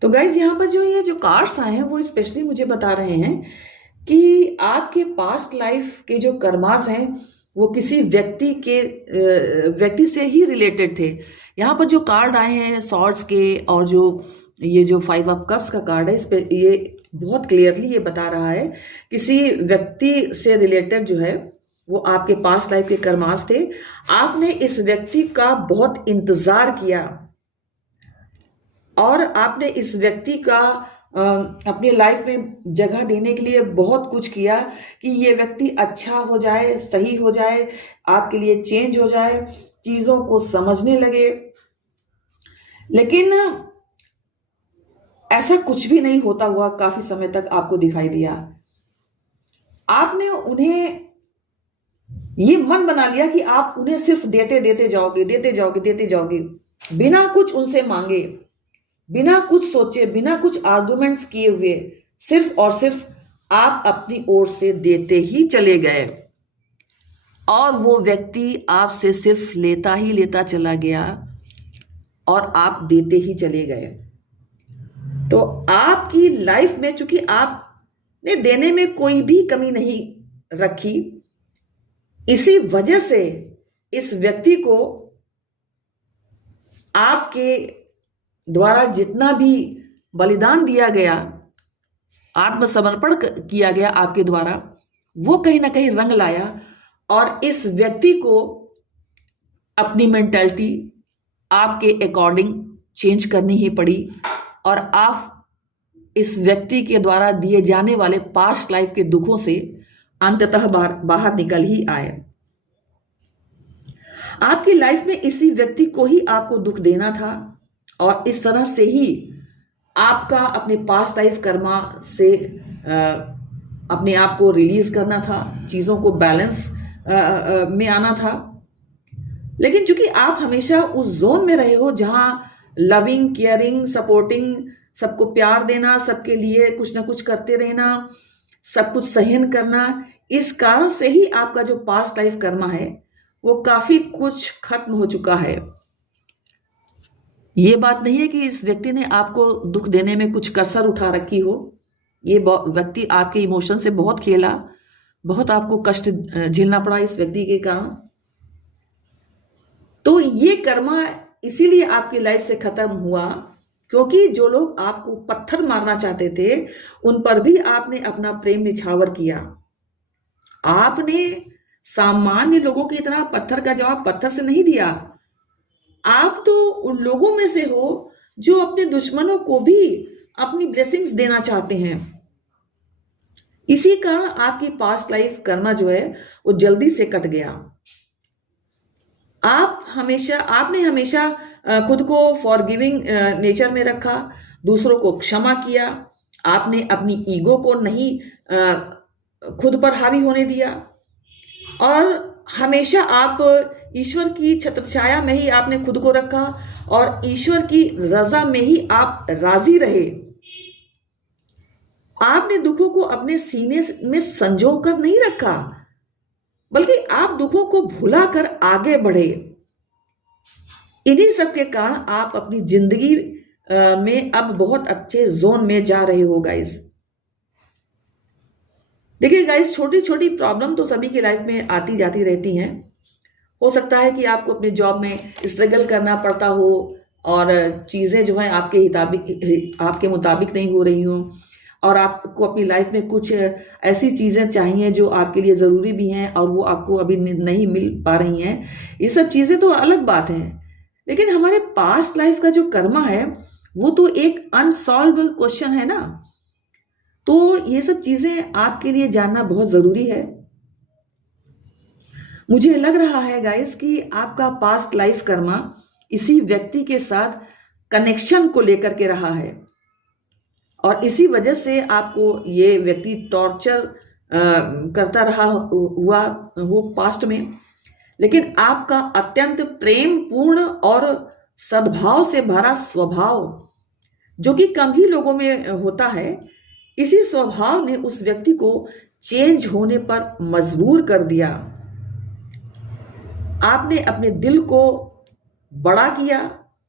तो गाइज यहाँ पर जो ये जो कार्ड्स आए हैं वो स्पेशली मुझे बता रहे हैं कि आपके पास्ट लाइफ के जो कर्मास हैं वो किसी व्यक्ति से ही रिलेटेड थे। यहाँ पर जो कार्ड आए हैं सॉर्ड्स के, और जो ये जो 5 ऑफ कप्स का कार्ड है, इस पे ये बहुत क्लियरली ये बता रहा है किसी व्यक्ति से रिलेटेड जो है वो आपके पास्ट लाइफ के कर्मास थे। आपने इस व्यक्ति का बहुत इंतजार किया और आपने इस व्यक्ति का अपनी लाइफ में जगह देने के लिए बहुत कुछ किया कि ये व्यक्ति अच्छा हो जाए, सही हो जाए, आपके लिए चेंज हो जाए, चीजों को समझने लगे। लेकिन ऐसा कुछ भी नहीं होता हुआ काफी समय तक आपको दिखाई दिया। आपने उन्हें ये मन बना लिया कि आप उन्हें सिर्फ देते जाओगे, बिना कुछ उनसे मांगे, बिना कुछ सोचे, बिना कुछ आर्गुमेंट्स किए हुए, सिर्फ और सिर्फ आप अपनी ओर से देते ही चले गए, और वो व्यक्ति आपसे सिर्फ लेता ही लेता चला गया और आप देते ही चले गए। तो आपकी लाइफ में चूंकि आपने देने में कोई भी कमी नहीं रखी, इसी वजह से इस व्यक्ति को आपके द्वारा जितना भी बलिदान दिया गया, आत्मसमर्पण किया गया आपके द्वारा, वो कहीं ना कहीं रंग लाया, और इस व्यक्ति को अपनी मेंटालिटी आपके अकॉर्डिंग चेंज करनी ही पड़ी, और आप इस व्यक्ति के द्वारा दिए जाने वाले पास्ट लाइफ के दुखों से अंततः बाहर निकल ही आए। आपकी लाइफ में इसी व्यक्ति को ही आपको दुख देना था, और इस तरह से ही आपका अपने पास्ट लाइफ कर्मा से अपने आप को रिलीज करना था, चीजों को बैलेंस में आना था। लेकिन चूंकि आप हमेशा उस जोन में रहे हो जहां लविंग, केयरिंग, सपोर्टिंग, सबको प्यार देना, सबके लिए कुछ ना कुछ करते रहना, सब कुछ सहन करना, इस कारण से ही आपका जो पास्ट लाइफ कर्मा है वो काफी कुछ खत्म हो चुका है। ये बात नहीं है कि इस व्यक्ति ने आपको दुख देने में कुछ कसर उठा रखी हो। ये व्यक्ति आपके इमोशन से बहुत खेला, बहुत आपको कष्ट झेलना पड़ा इस व्यक्ति के कारण। तो ये कर्मा इसीलिए आपकी लाइफ से खत्म हुआ क्योंकि जो लोग आपको पत्थर मारना चाहते थे उन पर भी आपने अपना प्रेम निछावर किया। आपने सामान्य लोगों की तरह पत्थर का जवाब पत्थर से नहीं दिया। आप तो उन लोगों में से हो जो अपने दुश्मनों को भी अपनी ब्लेसिंग्स देना चाहते हैं। इसी कारण आपकी पास्ट लाइफ कर्मा जो है वो जल्दी से कट गया। आपने हमेशा खुद को फॉरगिविंग नेचर में रखा, दूसरों को क्षमा किया, आपने अपनी ईगो को नहीं खुद पर हावी होने दिया, और हमेशा आप ईश्वर की छत्रछाया में ही आपने खुद को रखा और ईश्वर की रजा में ही आप राजी रहे। आपने दुखों को अपने सीने में संजो कर नहीं रखा, बल्कि आप दुखों को भुलाकर आगे बढ़े। इन्हीं सब के कारण आप अपनी जिंदगी में अब बहुत अच्छे जोन में जा रहे हो गाइस। देखिए गाइस, छोटी छोटी प्रॉब्लम तो सभी की लाइफ में आती जाती रहती हैं। हो सकता है कि आपको अपने जॉब में स्ट्रगल करना पड़ता हो और चीजें जो है आपके मुताबिक नहीं हो रही हो, और आपको अपनी लाइफ में कुछ ऐसी चीजें चाहिए जो आपके लिए जरूरी भी हैं और वो आपको अभी नहीं मिल पा रही हैं। ये सब चीजें तो अलग बात है, लेकिन हमारे पास्ट लाइफ का जो कर्मा है वो तो एक अनसॉल्व क्वेश्चन है ना। तो ये सब चीजें आपके लिए जानना बहुत जरूरी है। मुझे लग रहा है गाइस कि आपका पास्ट लाइफ कर्मा इसी व्यक्ति के साथ कनेक्शन को लेकर के रहा है, और इसी वजह से आपको ये व्यक्ति टॉर्चर करता रहा हुआ वो पास्ट में। लेकिन आपका अत्यंत प्रेम पूर्ण और सद्भाव से भरा स्वभाव, जो कि कम ही लोगों में होता है, इसी स्वभाव ने उस व्यक्ति को चेंज होने पर मजबूर कर दिया। आपने अपने दिल को बड़ा किया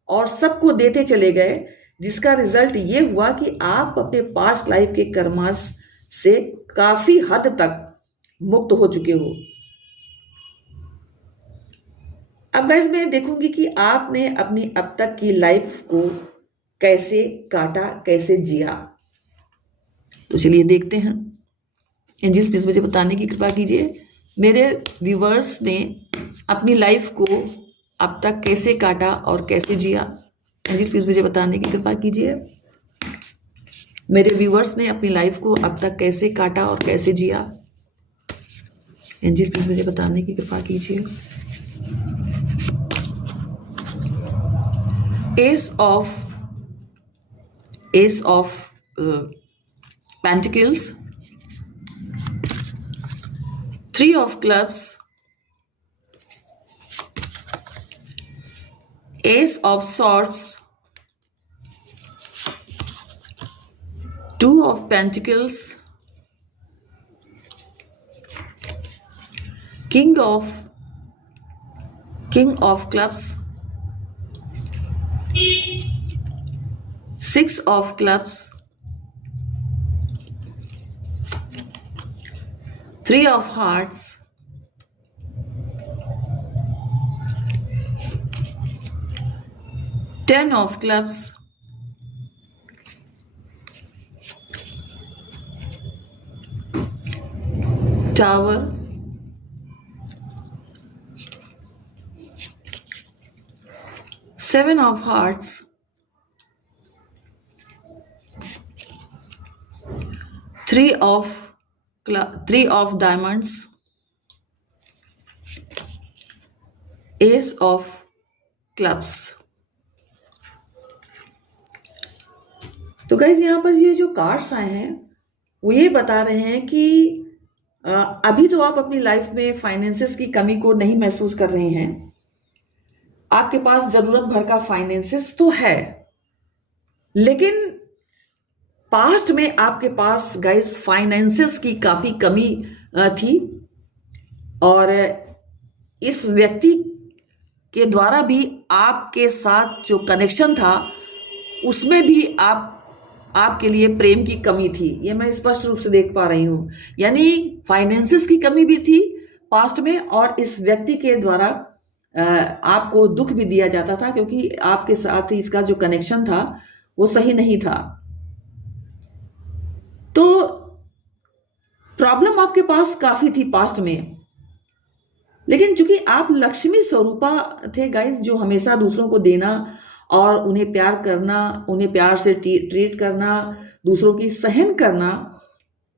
और सबको देते चले गए, जिसका रिजल्ट ये हुआ कि आप अपने पास्ट लाइफ के कर्मास से काफी हद तक मुक्त हो चुके हो। अब गाइस मैं देखूंगी कि आपने अपनी अब तक की लाइफ को कैसे काटा, कैसे जिया। तो चलिए देखते हैं। एंजल्स प्लीज मुझे बताने की कृपा कीजिए, मेरे व्यूवर्स ने अपनी लाइफ को अब तक कैसे काटा और कैसे जिया। एंजल प्लीज मुझे बताने की कृपा कीजिए, मेरे व्यूवर्स ने अपनी लाइफ को अब तक कैसे काटा और कैसे जिया। एंजल प्लीज मुझे बताने की कृपा कीजिए। S of pentacles, 3 of clubs, Ace of swords, 2 of pentacles, King of clubs, 6 of clubs, 3 of hearts, 10 of clubs, Tower, 7 of hearts, 3 of diamonds, Ace of clubs। तो गाइज यहाँ पर ये जो कार्ड्स आए हैं वो ये बता रहे हैं कि अभी तो आप अपनी लाइफ में फाइनेंसेस की कमी को नहीं महसूस कर रहे हैं। आपके पास जरूरत भर का फाइनेंसेस तो है, लेकिन पास्ट में आपके पास गाइस फाइनेंसेस की काफी कमी थी, और इस व्यक्ति के द्वारा भी आपके साथ जो कनेक्शन था उसमें भी आपके लिए प्रेम की कमी थी। ये मैं स्पष्ट रूप से देख पा रही हूं। यानी फाइनेंसेस की कमी भी थी पास्ट में, और इस व्यक्ति के द्वारा आपको दुख भी दिया जाता था, क्योंकि आपके साथ ही इसका जो कनेक्शन था वो सही नहीं था। तो प्रॉब्लम आपके पास काफी थी पास्ट में, लेकिन चूंकि आप लक्ष्मी स्वरूपा थे गाइस, जो हमेशा दूसरों को देना और उन्हें प्यार करना, उन्हें प्यार से ट्रीट करना, दूसरों की सहन करना,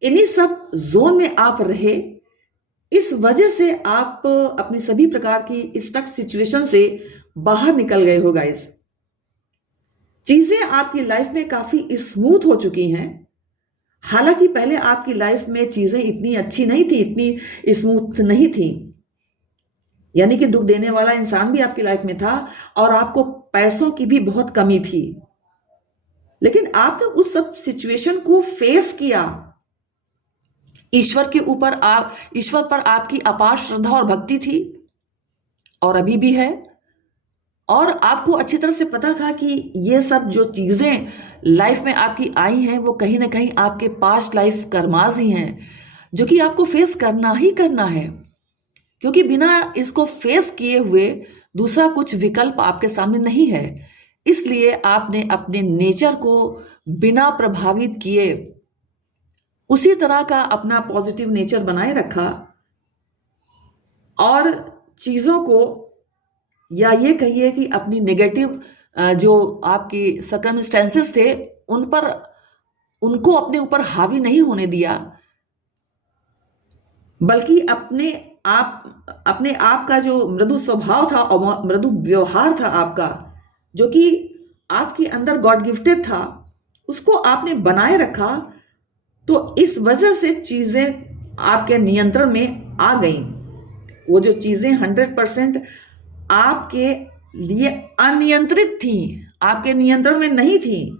इन्हीं सब जोन में आप रहे। इस वजह से आप अपनी सभी प्रकार की स्टक सिचुएशन से बाहर निकल गए हो गाइस। चीजें आपकी लाइफ में काफी स्मूथ हो चुकी हैं। हालांकि पहले आपकी लाइफ में चीजें इतनी अच्छी नहीं थी, इतनी स्मूथ नहीं थी। यानी कि दुख देने वाला इंसान भी आपकी लाइफ में था, और आपको पैसों की भी बहुत कमी थी। लेकिन आपने उस सब सिचुएशन को फेस किया। ईश्वर पर आपकी अपार श्रद्धा और भक्ति थी, और अभी भी है। और आपको अच्छी तरह से पता था कि ये सब जो चीजें लाइफ में आपकी आई हैं वो कहीं ना कहीं आपके पास्ट लाइफ कर्माज ही हैं, जो कि आपको फेस करना ही करना है, क्योंकि बिना इसको फेस किए हुए दूसरा कुछ विकल्प आपके सामने नहीं है। इसलिए आपने अपने नेचर को बिना प्रभावित किए उसी तरह का अपना पॉजिटिव नेचर बनाए रखा, और चीजों को, या ये कहिए कि अपनी नेगेटिव जो आपकी सर्कमस्टेंसेस थे उनको अपने ऊपर हावी नहीं होने दिया, बल्कि अपने आप अपने आप का जो मृदु स्वभाव था और मृदु व्यवहार था आपका, जो कि आपके अंदर गॉड गिफ्टेड था, उसको आपने बनाए रखा। तो इस वजह से चीजें आपके नियंत्रण में आ गई। वो जो चीजें 100% आपके लिए अनियंत्रित थी, आपके नियंत्रण में नहीं थी,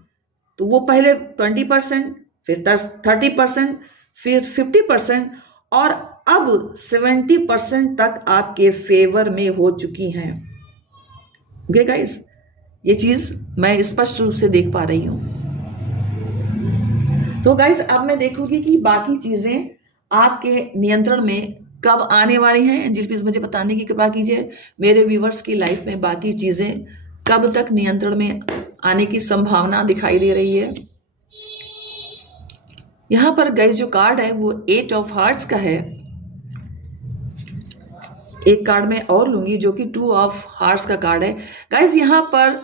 तो वो पहले 20%, फिर 30%, फिर 50% और अब 70% तक आपके फेवर में हो चुकी हैं। ओके गाइस, ये चीज मैं स्पष्ट रूप से देख पा रही हूं। तो गाइस, अब मैं देखूंगी कि बाकी चीजें आपके नियंत्रण में कब आने वाली हैं। एंजल प्लीज मुझे बताने की कृपा कीजिए, मेरे व्यूवर्स की लाइफ में बाकी चीजें कब तक नियंत्रण में आने की संभावना दिखाई दे रही है। यहां पर गाइस जो कार्ड है वो 8 ऑफ हार्ट्स का है। एक कार्ड मैं और लूंगी जो कि 2 ऑफ हार्ट्स का कार्ड है। गाइस यहां पर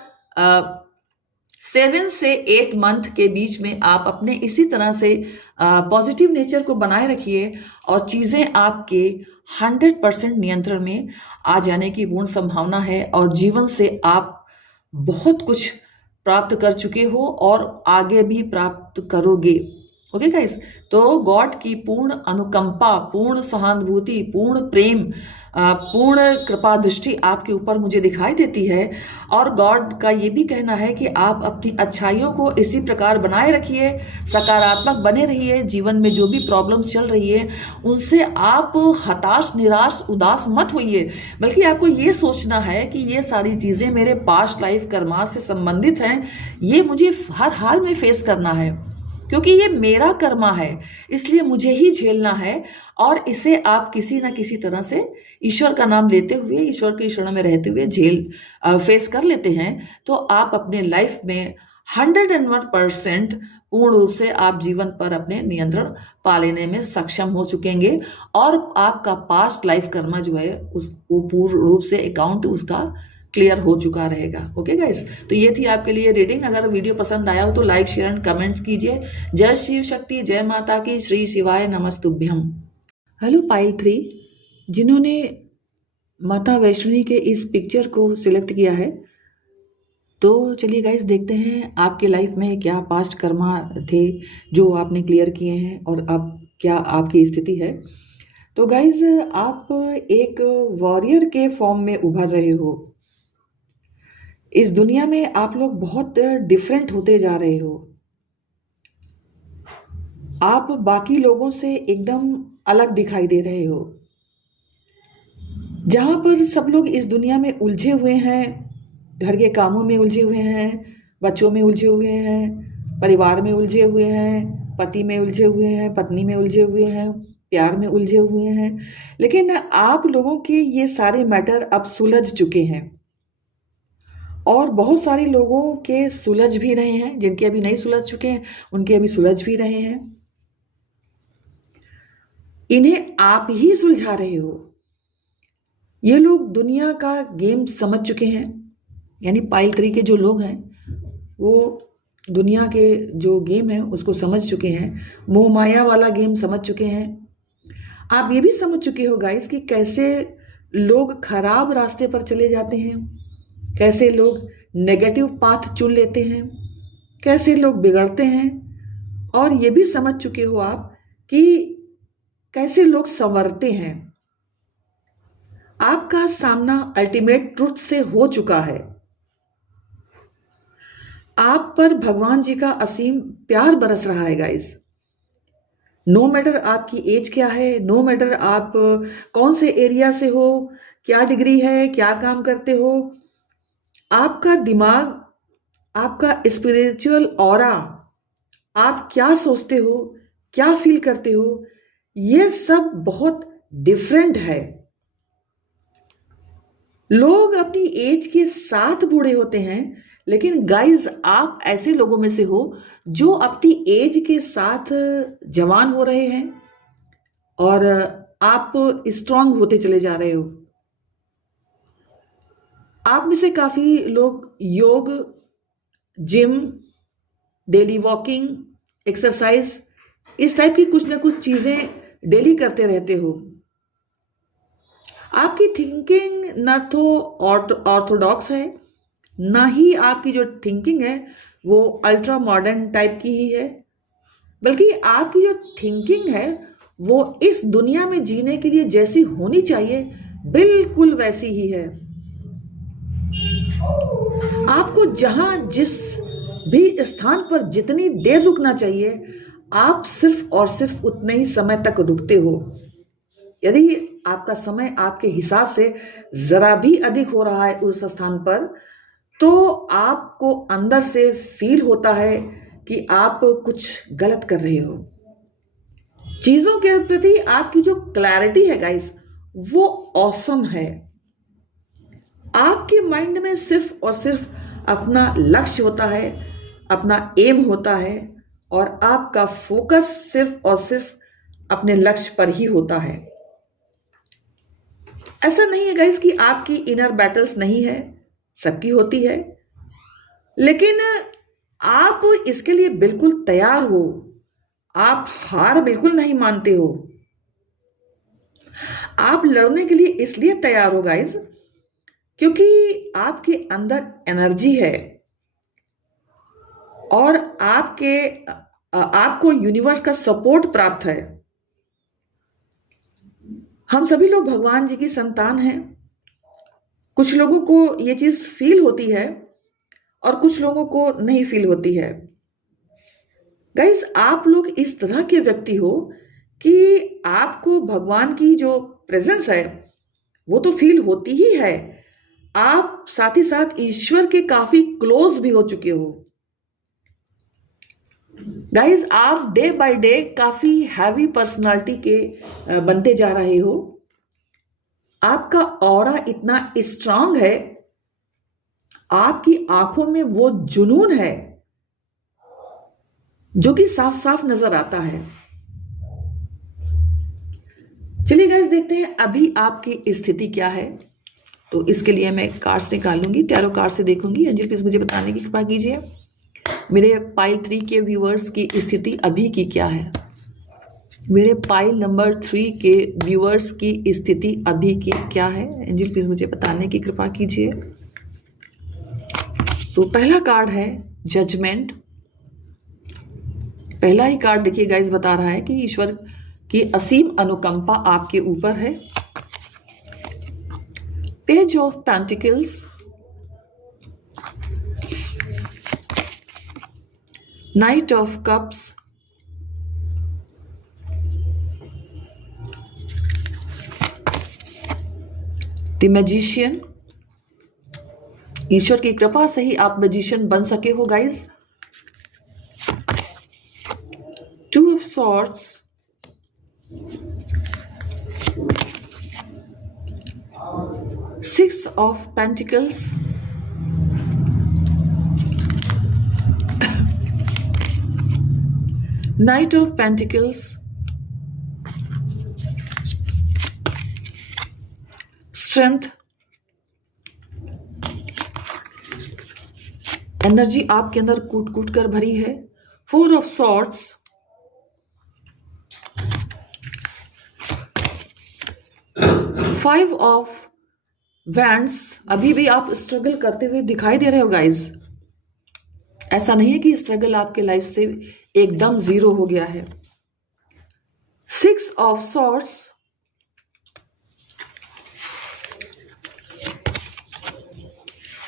7 से 8 मंथ के बीच में आप अपने इसी तरह से पॉजिटिव नेचर को बनाए रखिए और चीजें आपके 100% नियंत्रण में आ जाने की पूर्ण संभावना है और जीवन से आप बहुत कुछ प्राप्त कर चुके हो और आगे भी प्राप्त करोगे। ओके गाइस, तो गॉड की पूर्ण अनुकंपा, पूर्ण सहानुभूति, पूर्ण प्रेम, पूर्ण कृपा दृष्टि आपके ऊपर मुझे दिखाई देती है। और गॉड का ये भी कहना है कि आप अपनी अच्छाइयों को इसी प्रकार बनाए रखिए, सकारात्मक बने रहिए। जीवन में जो भी प्रॉब्लम्स चल रही है उनसे आप हताश, निराश, उदास मत होइए, बल्कि आपको ये सोचना है कि ये सारी चीजें मेरे पास्ट लाइफ कर्मा से संबंधित हैं, ये मुझे हर हाल में फेस करना है क्योंकि ये मेरा कर्मा है, इसलिए मुझे ही झेलना है। और इसे आप किसी ना किसी तरह से ईश्वर का नाम लेते हुए, ईश्वर के शरण में रहते हुए फेस कर लेते हैं, तो आप अपने लाइफ में 101% पूर्ण रूप से आप जीवन पर अपने नियंत्रण पा लेने में सक्षम हो चुकेंगे और आपका पास्ट लाइफ कर्मा जो है वो पूर्ण रूप से अकाउंट उसका क्लियर हो चुका रहेगा। ओके गाइस, तो ये थी आपके लिए रीडिंग। अगर वीडियो पसंद आया हो तो लाइक, शेयर एंड कमेंट्स कीजिए। जय शिव शक्ति, जय माता की, श्री शिवाय नमस्तुभ्यम। हेलो पाइल 3, जिन्होंने माता वैष्णवी के इस पिक्चर को सिलेक्ट किया है, तो चलिए गाइस देखते हैं आपके लाइफ में क्या पास्ट कर्मा थे जो आपने क्लियर किए हैं और अब क्या आपकी स्थिति है। तो गाइस, आप एक वॉरियर के फॉर्म में उभर रहे हो। इस दुनिया में आप लोग बहुत डिफरेंट होते जा रहे हो। आप बाकी लोगों से एकदम अलग दिखाई दे रहे हो। जहां पर सब लोग इस दुनिया में उलझे हुए हैं, घर के कामों में उलझे हुए हैं, बच्चों में उलझे हुए हैं, परिवार में उलझे हुए हैं, पति में उलझे हुए हैं, पत्नी में उलझे हुए हैं, प्यार में उलझे हुए हैं, लेकिन आप लोगों के ये सारे मैटर अब सुलझ चुके हैं और बहुत सारे लोगों के सुलझ भी रहे हैं। जिनके अभी नहीं सुलझ चुके हैं उनके अभी सुलझ भी रहे हैं। इन्हें आप ही सुलझा रहे हो। ये लोग दुनिया का गेम समझ चुके हैं, यानी पाइल 3 के जो लोग हैं वो दुनिया के जो गेम है उसको समझ चुके हैं, मोह माया वाला गेम समझ चुके हैं। आप ये भी समझ चुके हो गाइस कि कैसे लोग खराब रास्ते पर चले जाते हैं, कैसे लोग नेगेटिव पाथ चुन लेते हैं, कैसे लोग बिगड़ते हैं। और ये भी समझ चुके हो आप कि कैसे लोग संवरते हैं। आपका सामना अल्टीमेट ट्रुथ से हो चुका है। आप पर भगवान जी का असीम प्यार बरस रहा है गाइस। नो मैटर आपकी एज क्या है, नो मैटर आप कौन से एरिया से हो, क्या डिग्री है, क्या काम करते हो, आपका दिमाग, आपका स्पिरिचुअल ऑरा, आप क्या सोचते हो, क्या फील करते हो, ये सब बहुत डिफरेंट है। लोग अपनी एज के साथ बूढ़े होते हैं, लेकिन गाइज आप ऐसे लोगों में से हो जो अपनी एज के साथ जवान हो रहे हैं और आप स्ट्रांग होते चले जा रहे हो। आप में से काफी लोग योग, जिम, डेली वॉकिंग, एक्सरसाइज, इस टाइप की कुछ ना कुछ चीजें डेली करते रहते हो। आपकी थिंकिंग ना तो ऑर्थोडॉक्स है, ना ही आपकी जो थिंकिंग है वो अल्ट्रा मॉडर्न टाइप की ही है, बल्कि आपकी जो थिंकिंग है वो इस दुनिया में जीने के लिए जैसी होनी चाहिए बिल्कुल वैसी ही है। आपको जहां जिस भी स्थान पर जितनी देर रुकना चाहिए आप सिर्फ और सिर्फ उतने ही समय तक रुकते हो। यदि आपका समय आपके हिसाब से जरा भी अधिक हो रहा है उस स्थान पर, तो आपको अंदर से फील होता है कि आप कुछ गलत कर रहे हो। चीजों के प्रति आपकी जो क्लैरिटी है गाइस, वो ऑसम है। आपके माइंड में सिर्फ और सिर्फ अपना लक्ष्य होता है, अपना एम होता है, और आपका फोकस सिर्फ और सिर्फ अपने लक्ष्य पर ही होता है। ऐसा नहीं है गाइस कि आपकी इनर बैटल्स नहीं है, सबकी होती है, लेकिन आप इसके लिए बिल्कुल तैयार हो। आप हार बिल्कुल नहीं मानते हो। आप लड़ने के लिए इसलिए तैयार हो गाइस क्योंकि आपके अंदर एनर्जी है और आपको यूनिवर्स का सपोर्ट प्राप्त है। हम सभी लोग भगवान जी की संतान हैं। कुछ लोगों को ये चीज फील होती है और कुछ लोगों को नहीं फील होती है। गाइस, आप लोग इस तरह के व्यक्ति हो कि आपको भगवान की जो प्रेजेंस है वो तो फील होती ही है, आप साथ ही साथ ईश्वर के काफी क्लोज भी हो चुके हो। गाइस, आप डे बाय डे काफी हैवी पर्सनालिटी के बनते जा रहे हो। आपका ऑरा इतना स्ट्रांग है, आपकी आंखों में वो जुनून है जो कि साफ साफ नजर आता है। चलिए गाइस, देखते हैं अभी आपकी स्थिति क्या है। तो इसके लिए मैं कार्ड्स निकालूंगी, टैरो कार्ड से देखूंगी। एंजल प्लीज मुझे बताने की कृपा कीजिए मेरे पाइल 3 के व्यूअर्स की स्थिति अभी की क्या है। मेरे पाइल नंबर 3 के व्यूअर्स की स्थिति अभी की क्या है, एंजल प्लीज मुझे बताने की कृपा कीजिए। तो पहला कार्ड है जजमेंट। पहला ही कार्ड देखिए गाइस बता रहा है कि ईश्वर की असीम अनुकंपा आपके ऊपर है। Page of pentacles, knight of cups, the magician. ईश्वर की कृपा से ही आप मैजिशियन बन सके हो guys. Two of swords, six of pentacles, knight of pentacles, strength. Energy आपके अंदर कूट कूट कर भरी है। Four of swords, five of wands. अभी भी आप स्ट्रगल करते हुए दिखाई दे रहे हो गाइस। ऐसा नहीं है कि स्ट्रगल आपके लाइफ से एकदम जीरो हो गया है। Six of swords,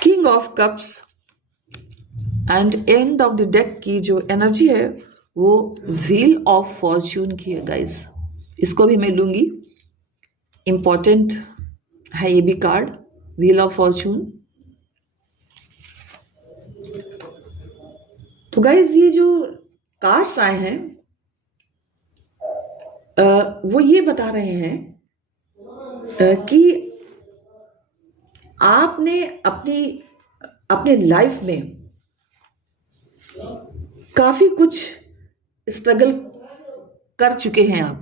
king of cups, and end of the deck की जो एनर्जी है वो व्हील ऑफ फॉर्च्यून की है गाइस। इसको भी मैं लूंगी, इंपॉर्टेंट है ये भी कार्ड, व्हील ऑफ फॉर्च्यून। तो गाइस, ये जो कार्ड्स आए हैं वो ये बता रहे हैं कि आपने अपने लाइफ में काफी कुछ स्ट्रगल कर चुके हैं आप।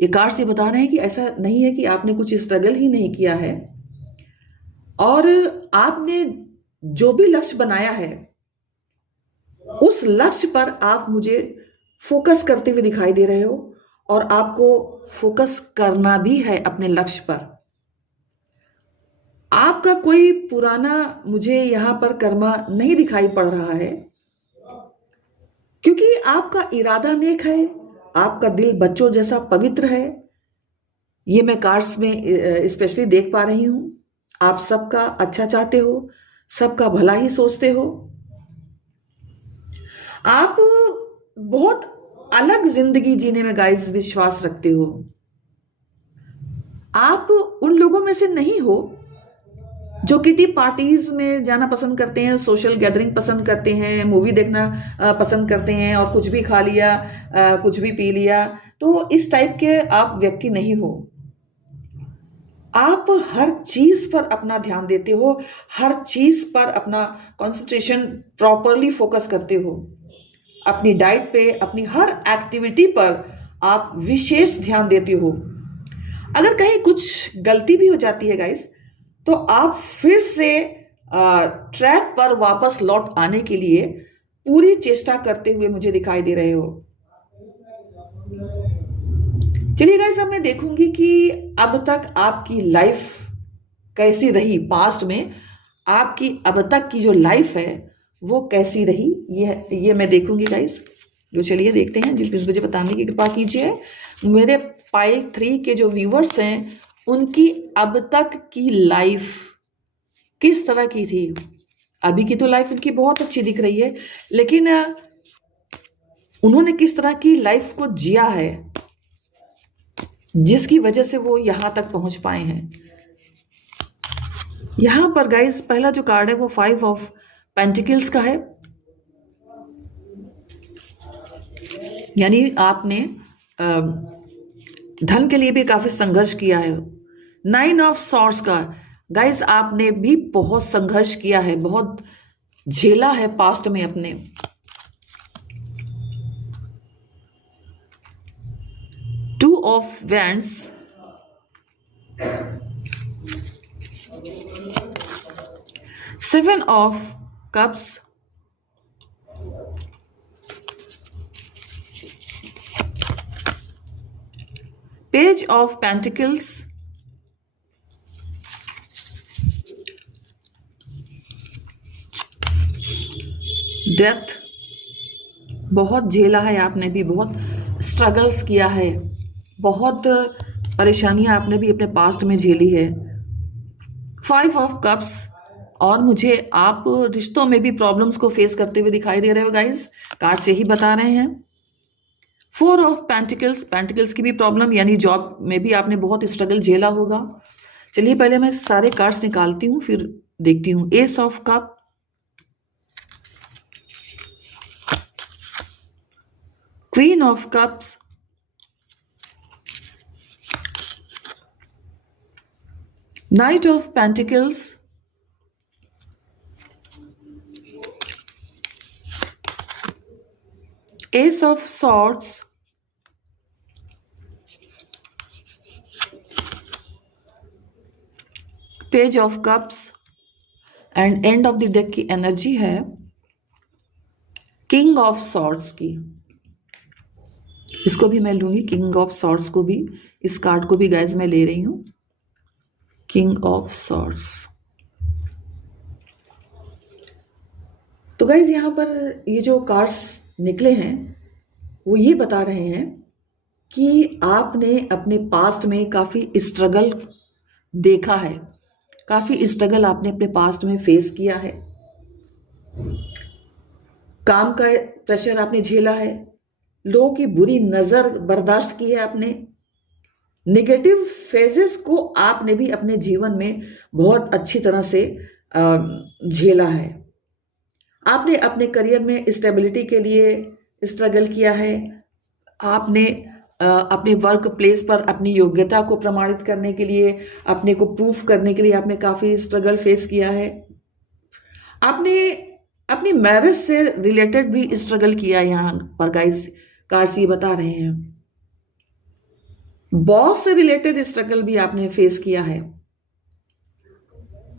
ये कार्ड्स ये बता रहे हैं कि ऐसा नहीं है कि आपने कुछ स्ट्रगल ही नहीं किया है, और आपने जो भी लक्ष्य बनाया है उस लक्ष्य पर आप मुझे फोकस करते हुए दिखाई दे रहे हो, और आपको फोकस करना भी है अपने लक्ष्य पर। आपका कोई पुराना मुझे यहाँ पर कर्मा नहीं दिखाई पड़ रहा है, क्योंकि आपका इरादा नेक है, आपका दिल बच्चों जैसा पवित्र है। ये मैं कार्ड्स में स्पेशली देख पा रही हूं। आप सबका अच्छा चाहते हो, सबका भला ही सोचते हो। आप बहुत अलग जिंदगी जीने में गाइस विश्वास रखते हो। आप उन लोगों में से नहीं हो जो किटी पार्टीज में जाना पसंद करते हैं, सोशल गैदरिंग पसंद करते हैं, मूवी देखना पसंद करते हैं और कुछ भी खा लिया, कुछ भी पी लिया। तो इस टाइप के आप व्यक्ति नहीं हो। आप हर चीज पर अपना ध्यान देते हो, हर चीज पर अपना कंसंट्रेशन प्रॉपरली फोकस करते हो। अपनी डाइट पे, अपनी हर एक्टिविटी पर आप विशेष ध्यान देते हो। अगर कहीं कुछ गलती भी हो जाती है गाइस, तो आप फिर से ट्रैक पर वापस लौट आने के लिए पूरी चेष्टा करते हुए मुझे दिखाई दे रहे हो। चलिए गाइस, अब मैं देखूंगी कि अब तक आपकी लाइफ कैसी रही। पास्ट में आपकी अब तक की जो लाइफ है वो कैसी रही, ये मैं देखूंगी गाइस। तो चलिए देखते हैं। जिस मुझे बताने की कृपा कीजिए। मेरे पाइल 3 के जो व्यूवर्स हैं, उनकी अब तक की लाइफ किस तरह की थी। अभी की तो लाइफ उनकी बहुत अच्छी दिख रही है, लेकिन उन्होंने किस तरह की लाइफ को जिया है जिसकी वजह से वो यहां तक पहुंच पाए हैं। यहां पर गाइस पहला जो कार्ड है वो 5 ऑफ पेंटिकल्स का है, यानी आपने धन के लिए भी काफी संघर्ष किया है। 9 ऑफ सॉर्ड्स का गाइस, आपने भी बहुत संघर्ष किया है, बहुत झेला है पास्ट में अपने। Two of wands, seven of cups, page of pentacles, death. बहुत झेला है आपने भी, बहुत स्ट्रगल्स किया है, बहुत परेशानियां आपने भी अपने पास्ट में झेली है। 5 ऑफ कप्स, और मुझे आप रिश्तों में भी प्रॉब्लम्स को फेस करते हुए दिखाई दे रहे हो गाइस, कार्ड्स यही बता रहे हैं। 4 ऑफ पेंटिकल्स, पेंटिकल्स की भी प्रॉब्लम, यानी जॉब में भी आपने बहुत स्ट्रगल झेला होगा। चलिए पहले मैं सारे कार्ड्स निकालती हूँ, फिर देखती हूँ। S of cup, queen of cups, night of pentacles, S of swords, page of cups, and end of the deck की एनर्जी है किंग ऑफ सॉर्ड्स की। इसको भी मैं लूंगी, किंग ऑफ सॉर्ड्स को भी, इस कार्ड को भी गाइस मैं ले रही हूं, किंग ऑफ सॉर्ड्स। तो गाइस यहां पर ये जो कार्ड्स निकले हैं वो ये बता रहे हैं कि आपने अपने पास्ट में काफी स्ट्रगल देखा है, काफी स्ट्रगल आपने अपने पास्ट में फेस किया है। काम का प्रेशर आपने झेला है, लोगों की बुरी नजर बर्दाश्त की है आपने, नेगेटिव फेजेस को आपने भी अपने जीवन में बहुत अच्छी तरह से झेला है। आपने अपने करियर में स्टेबिलिटी के लिए स्ट्रगल किया है। आपने अपने वर्क प्लेस पर अपनी योग्यता को प्रमाणित करने के लिए, अपने को प्रूफ करने के लिए आपने काफी स्ट्रगल फेस किया है। आपने अपनी मैरिज से रिलेटेड भी स्ट्रगल किया है। यहाँ पर गाइस कार्ड्स ये बता रहे हैं बॉस से रिलेटेड स्ट्रगल भी आपने फेस किया है।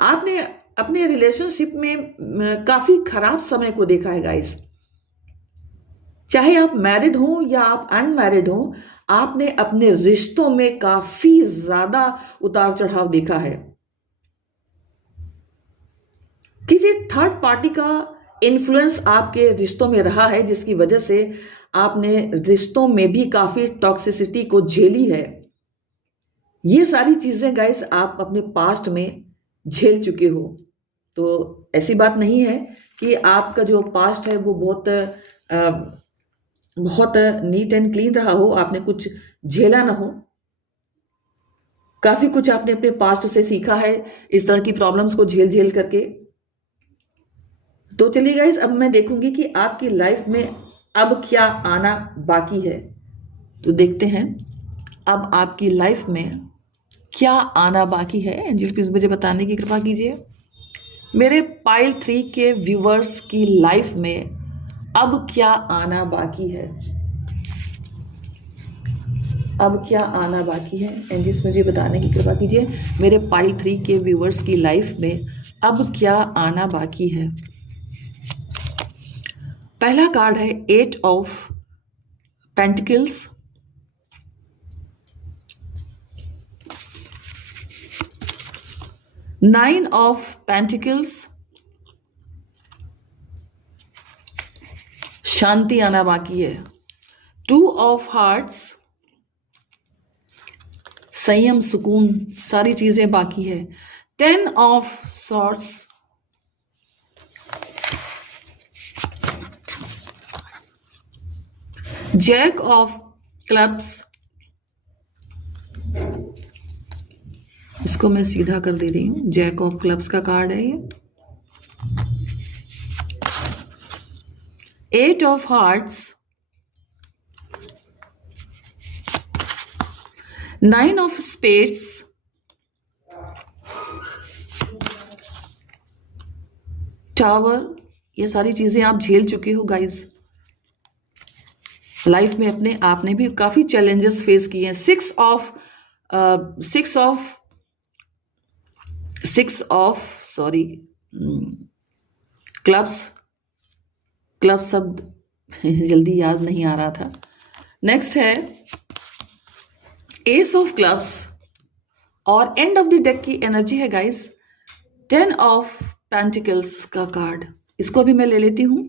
आपने अपने रिलेशनशिप में काफी खराब समय को देखा है गाइस। चाहे आप मैरिड हो या आप अनमैरिड हो, आपने अपने रिश्तों में काफी ज्यादा उतार चढ़ाव देखा है। किसी थर्ड पार्टी का इन्फ्लुएंस आपके रिश्तों में रहा है, जिसकी वजह से आपने रिश्तों में भी काफी टॉक्सिसिटी को झेली है। ये सारी चीजें गाइस आप अपने पास्ट में झेल चुके हो। तो ऐसी बात नहीं है कि आपका जो पास्ट है वो बहुत नीट एंड क्लीन रहा हो, आपने कुछ झेला ना हो। काफी कुछ आपने अपने पास्ट से सीखा है इस तरह की प्रॉब्लम्स को झेल झेल करके। तो चलिए गाइस, अब मैं देखूंगी कि आपकी लाइफ में अब क्या आना बाकी है। तो देखते हैं अब आपकी लाइफ में क्या आना बाकी है। एंजल प्लीज मुझे बताने की कृपा कीजिए। मेरे पाइल 3 के व्यूवर्स की लाइफ में अब क्या आना बाकी है। अब क्या आना बाकी है, एंजल्स मुझे बताने की कृपा कीजिए। मेरे पाइल 3 के व्यूवर्स की लाइफ में अब क्या आना बाकी है। पहला कार्ड है 8 ऑफ पेंटिकल्स, 9 ऑफ पेंटिकल्स, शांति आना बाकी है। 2 ऑफ हार्ट्स, संयम, सुकून, सारी चीजें बाकी है। 10 of sorts, jack of clubs, इसको मैं सीधा कर दे रही हूं, जैक ऑफ क्लब्स का कार्ड है ये। 8 of hearts, 9 of spades, tower. ये सारी चीजें आप झेल चुके हो गाइस लाइफ में अपने। आपने भी काफी चैलेंजेस फेस किए हैं। 6 ऑफ क्लब शब्द जल्दी याद नहीं आ रहा था। नेक्स्ट है एस ऑफ क्लब्स और एंड ऑफ द डेक की एनर्जी है गाइस 10 ऑफ पेंटिकल्स का कार्ड। इसको भी मैं ले लेती हूं।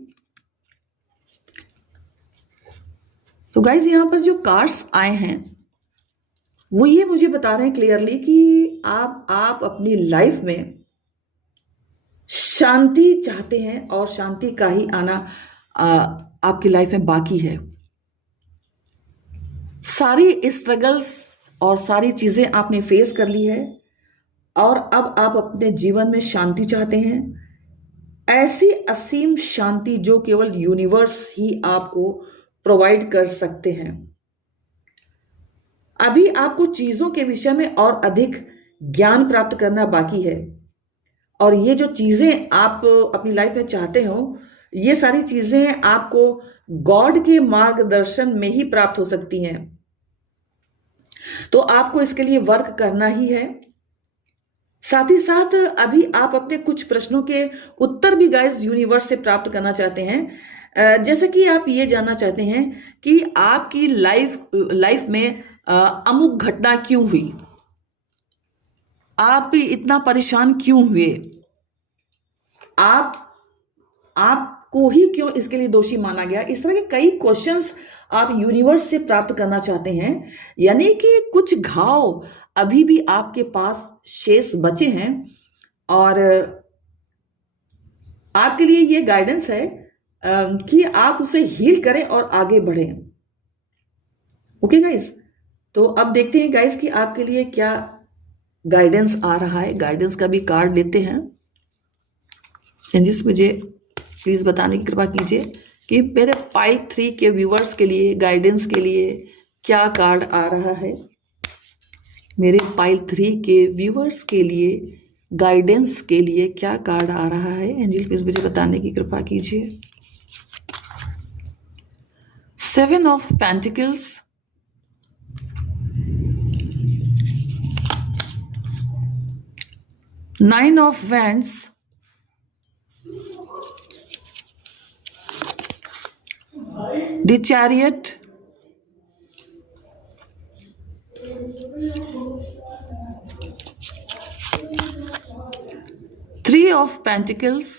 तो गाइस यहां पर जो कार्ड्स आए हैं वो ये मुझे बता रहे हैं क्लियरली कि आप अपनी लाइफ में शांति चाहते हैं और शांति का ही आना आपकी लाइफ में बाकी है। सारी स्ट्रगल्स और सारी चीजें आपने फेस कर ली है और अब आप अपने जीवन में शांति चाहते हैं। ऐसी असीम शांति जो केवल यूनिवर्स ही आपको प्रोवाइड कर सकते हैं। अभी आपको चीजों के विषय में और अधिक ज्ञान प्राप्त करना बाकी है और ये जो चीजें आप अपनी लाइफ में चाहते हो ये सारी चीजें आपको गॉड के मार्गदर्शन में ही प्राप्त हो सकती हैं। तो आपको इसके लिए वर्क करना ही है। साथ ही साथ अभी आप अपने कुछ प्रश्नों के उत्तर भी गाइस यूनिवर्स से प्राप्त करना चाहते हैं। जैसे कि आप ये जानना चाहते हैं कि आपकी लाइफ में अमुक घटना क्यों हुई, आप इतना परेशान क्यों हुए, आपको ही क्यों इसके लिए दोषी माना गया। इस तरह के कई क्वेश्चंस आप यूनिवर्स से प्राप्त करना चाहते हैं। यानी कि कुछ घाव अभी भी आपके पास शेष बचे हैं और आपके लिए ये गाइडेंस है कि आप उसे हील करें और आगे बढ़ें। ओके गाइस, तो अब देखते हैं गाइस कि आपके लिए क्या गाइडेंस आ रहा है। गाइडेंस का भी कार्ड लेते हैं। एंजल्स मुझे प्लीज बताने की कृपा कीजिए कि मेरे पाइल 3 के व्यूवर्स के लिए गाइडेंस के लिए क्या कार्ड आ रहा है। मेरे पाइल 3 के व्यूवर्स के लिए गाइडेंस के लिए क्या कार्ड आ रहा है। एंजल प्लीज मुझे बताने की कृपा कीजिए। 7 of pentacles, 9 of wands, the chariot, 3 of pentacles,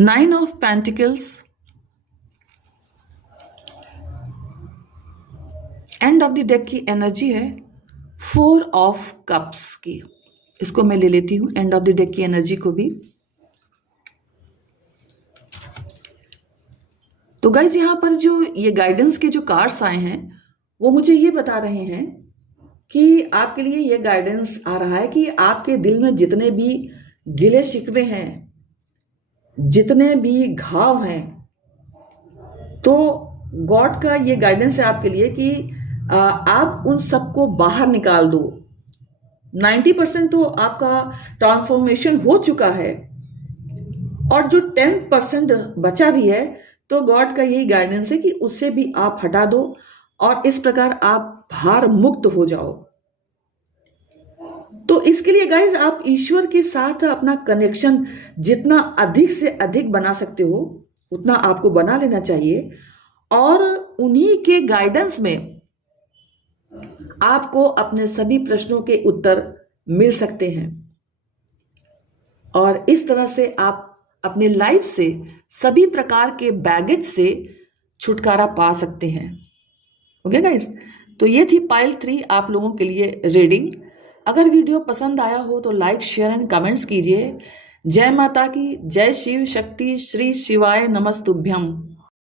nine of pentacles, end of the deck की एनर्जी है फोर ऑफ कप्स की। इसको मैं ले लेती हूं एंड ऑफ द डेक की एनर्जी को भी। तो गाइज यहां पर जो ये गाइडेंस के जो कार्ड्स आए हैं वो मुझे ये बता रहे हैं कि आपके लिए ये गाइडेंस आ रहा है कि आपके दिल में जितने भी गिले शिकवे हैं, जितने भी घाव हैं, तो गॉड का ये गाइडेंस है आपके लिए कि आप उन सबको बाहर निकाल दो। 90% तो आपका ट्रांसफॉर्मेशन हो चुका है और जो 10% बचा भी है तो गॉड का यही गाइडेंस है कि उससे भी आप हटा दो और इस प्रकार आप भार मुक्त हो जाओ। तो इसके लिए गाइज आप ईश्वर के साथ अपना कनेक्शन जितना अधिक से अधिक बना सकते हो उतना आपको बना लेना चाहिए और उन्हीं के गाइडेंस में आपको अपने सभी प्रश्नों के उत्तर मिल सकते हैं और इस तरह से आप अपने लाइफ से सभी प्रकार के बैगेज से छुटकारा पा सकते हैं। ओके गाइस, तो ये थी पाइल 3 आप लोगों के लिए रीडिंग। अगर वीडियो पसंद आया हो तो लाइक शेयर एंड कमेंट्स कीजिए। जय माता की, जय शिव शक्ति, श्री शिवाय नमस्तुभ्यम।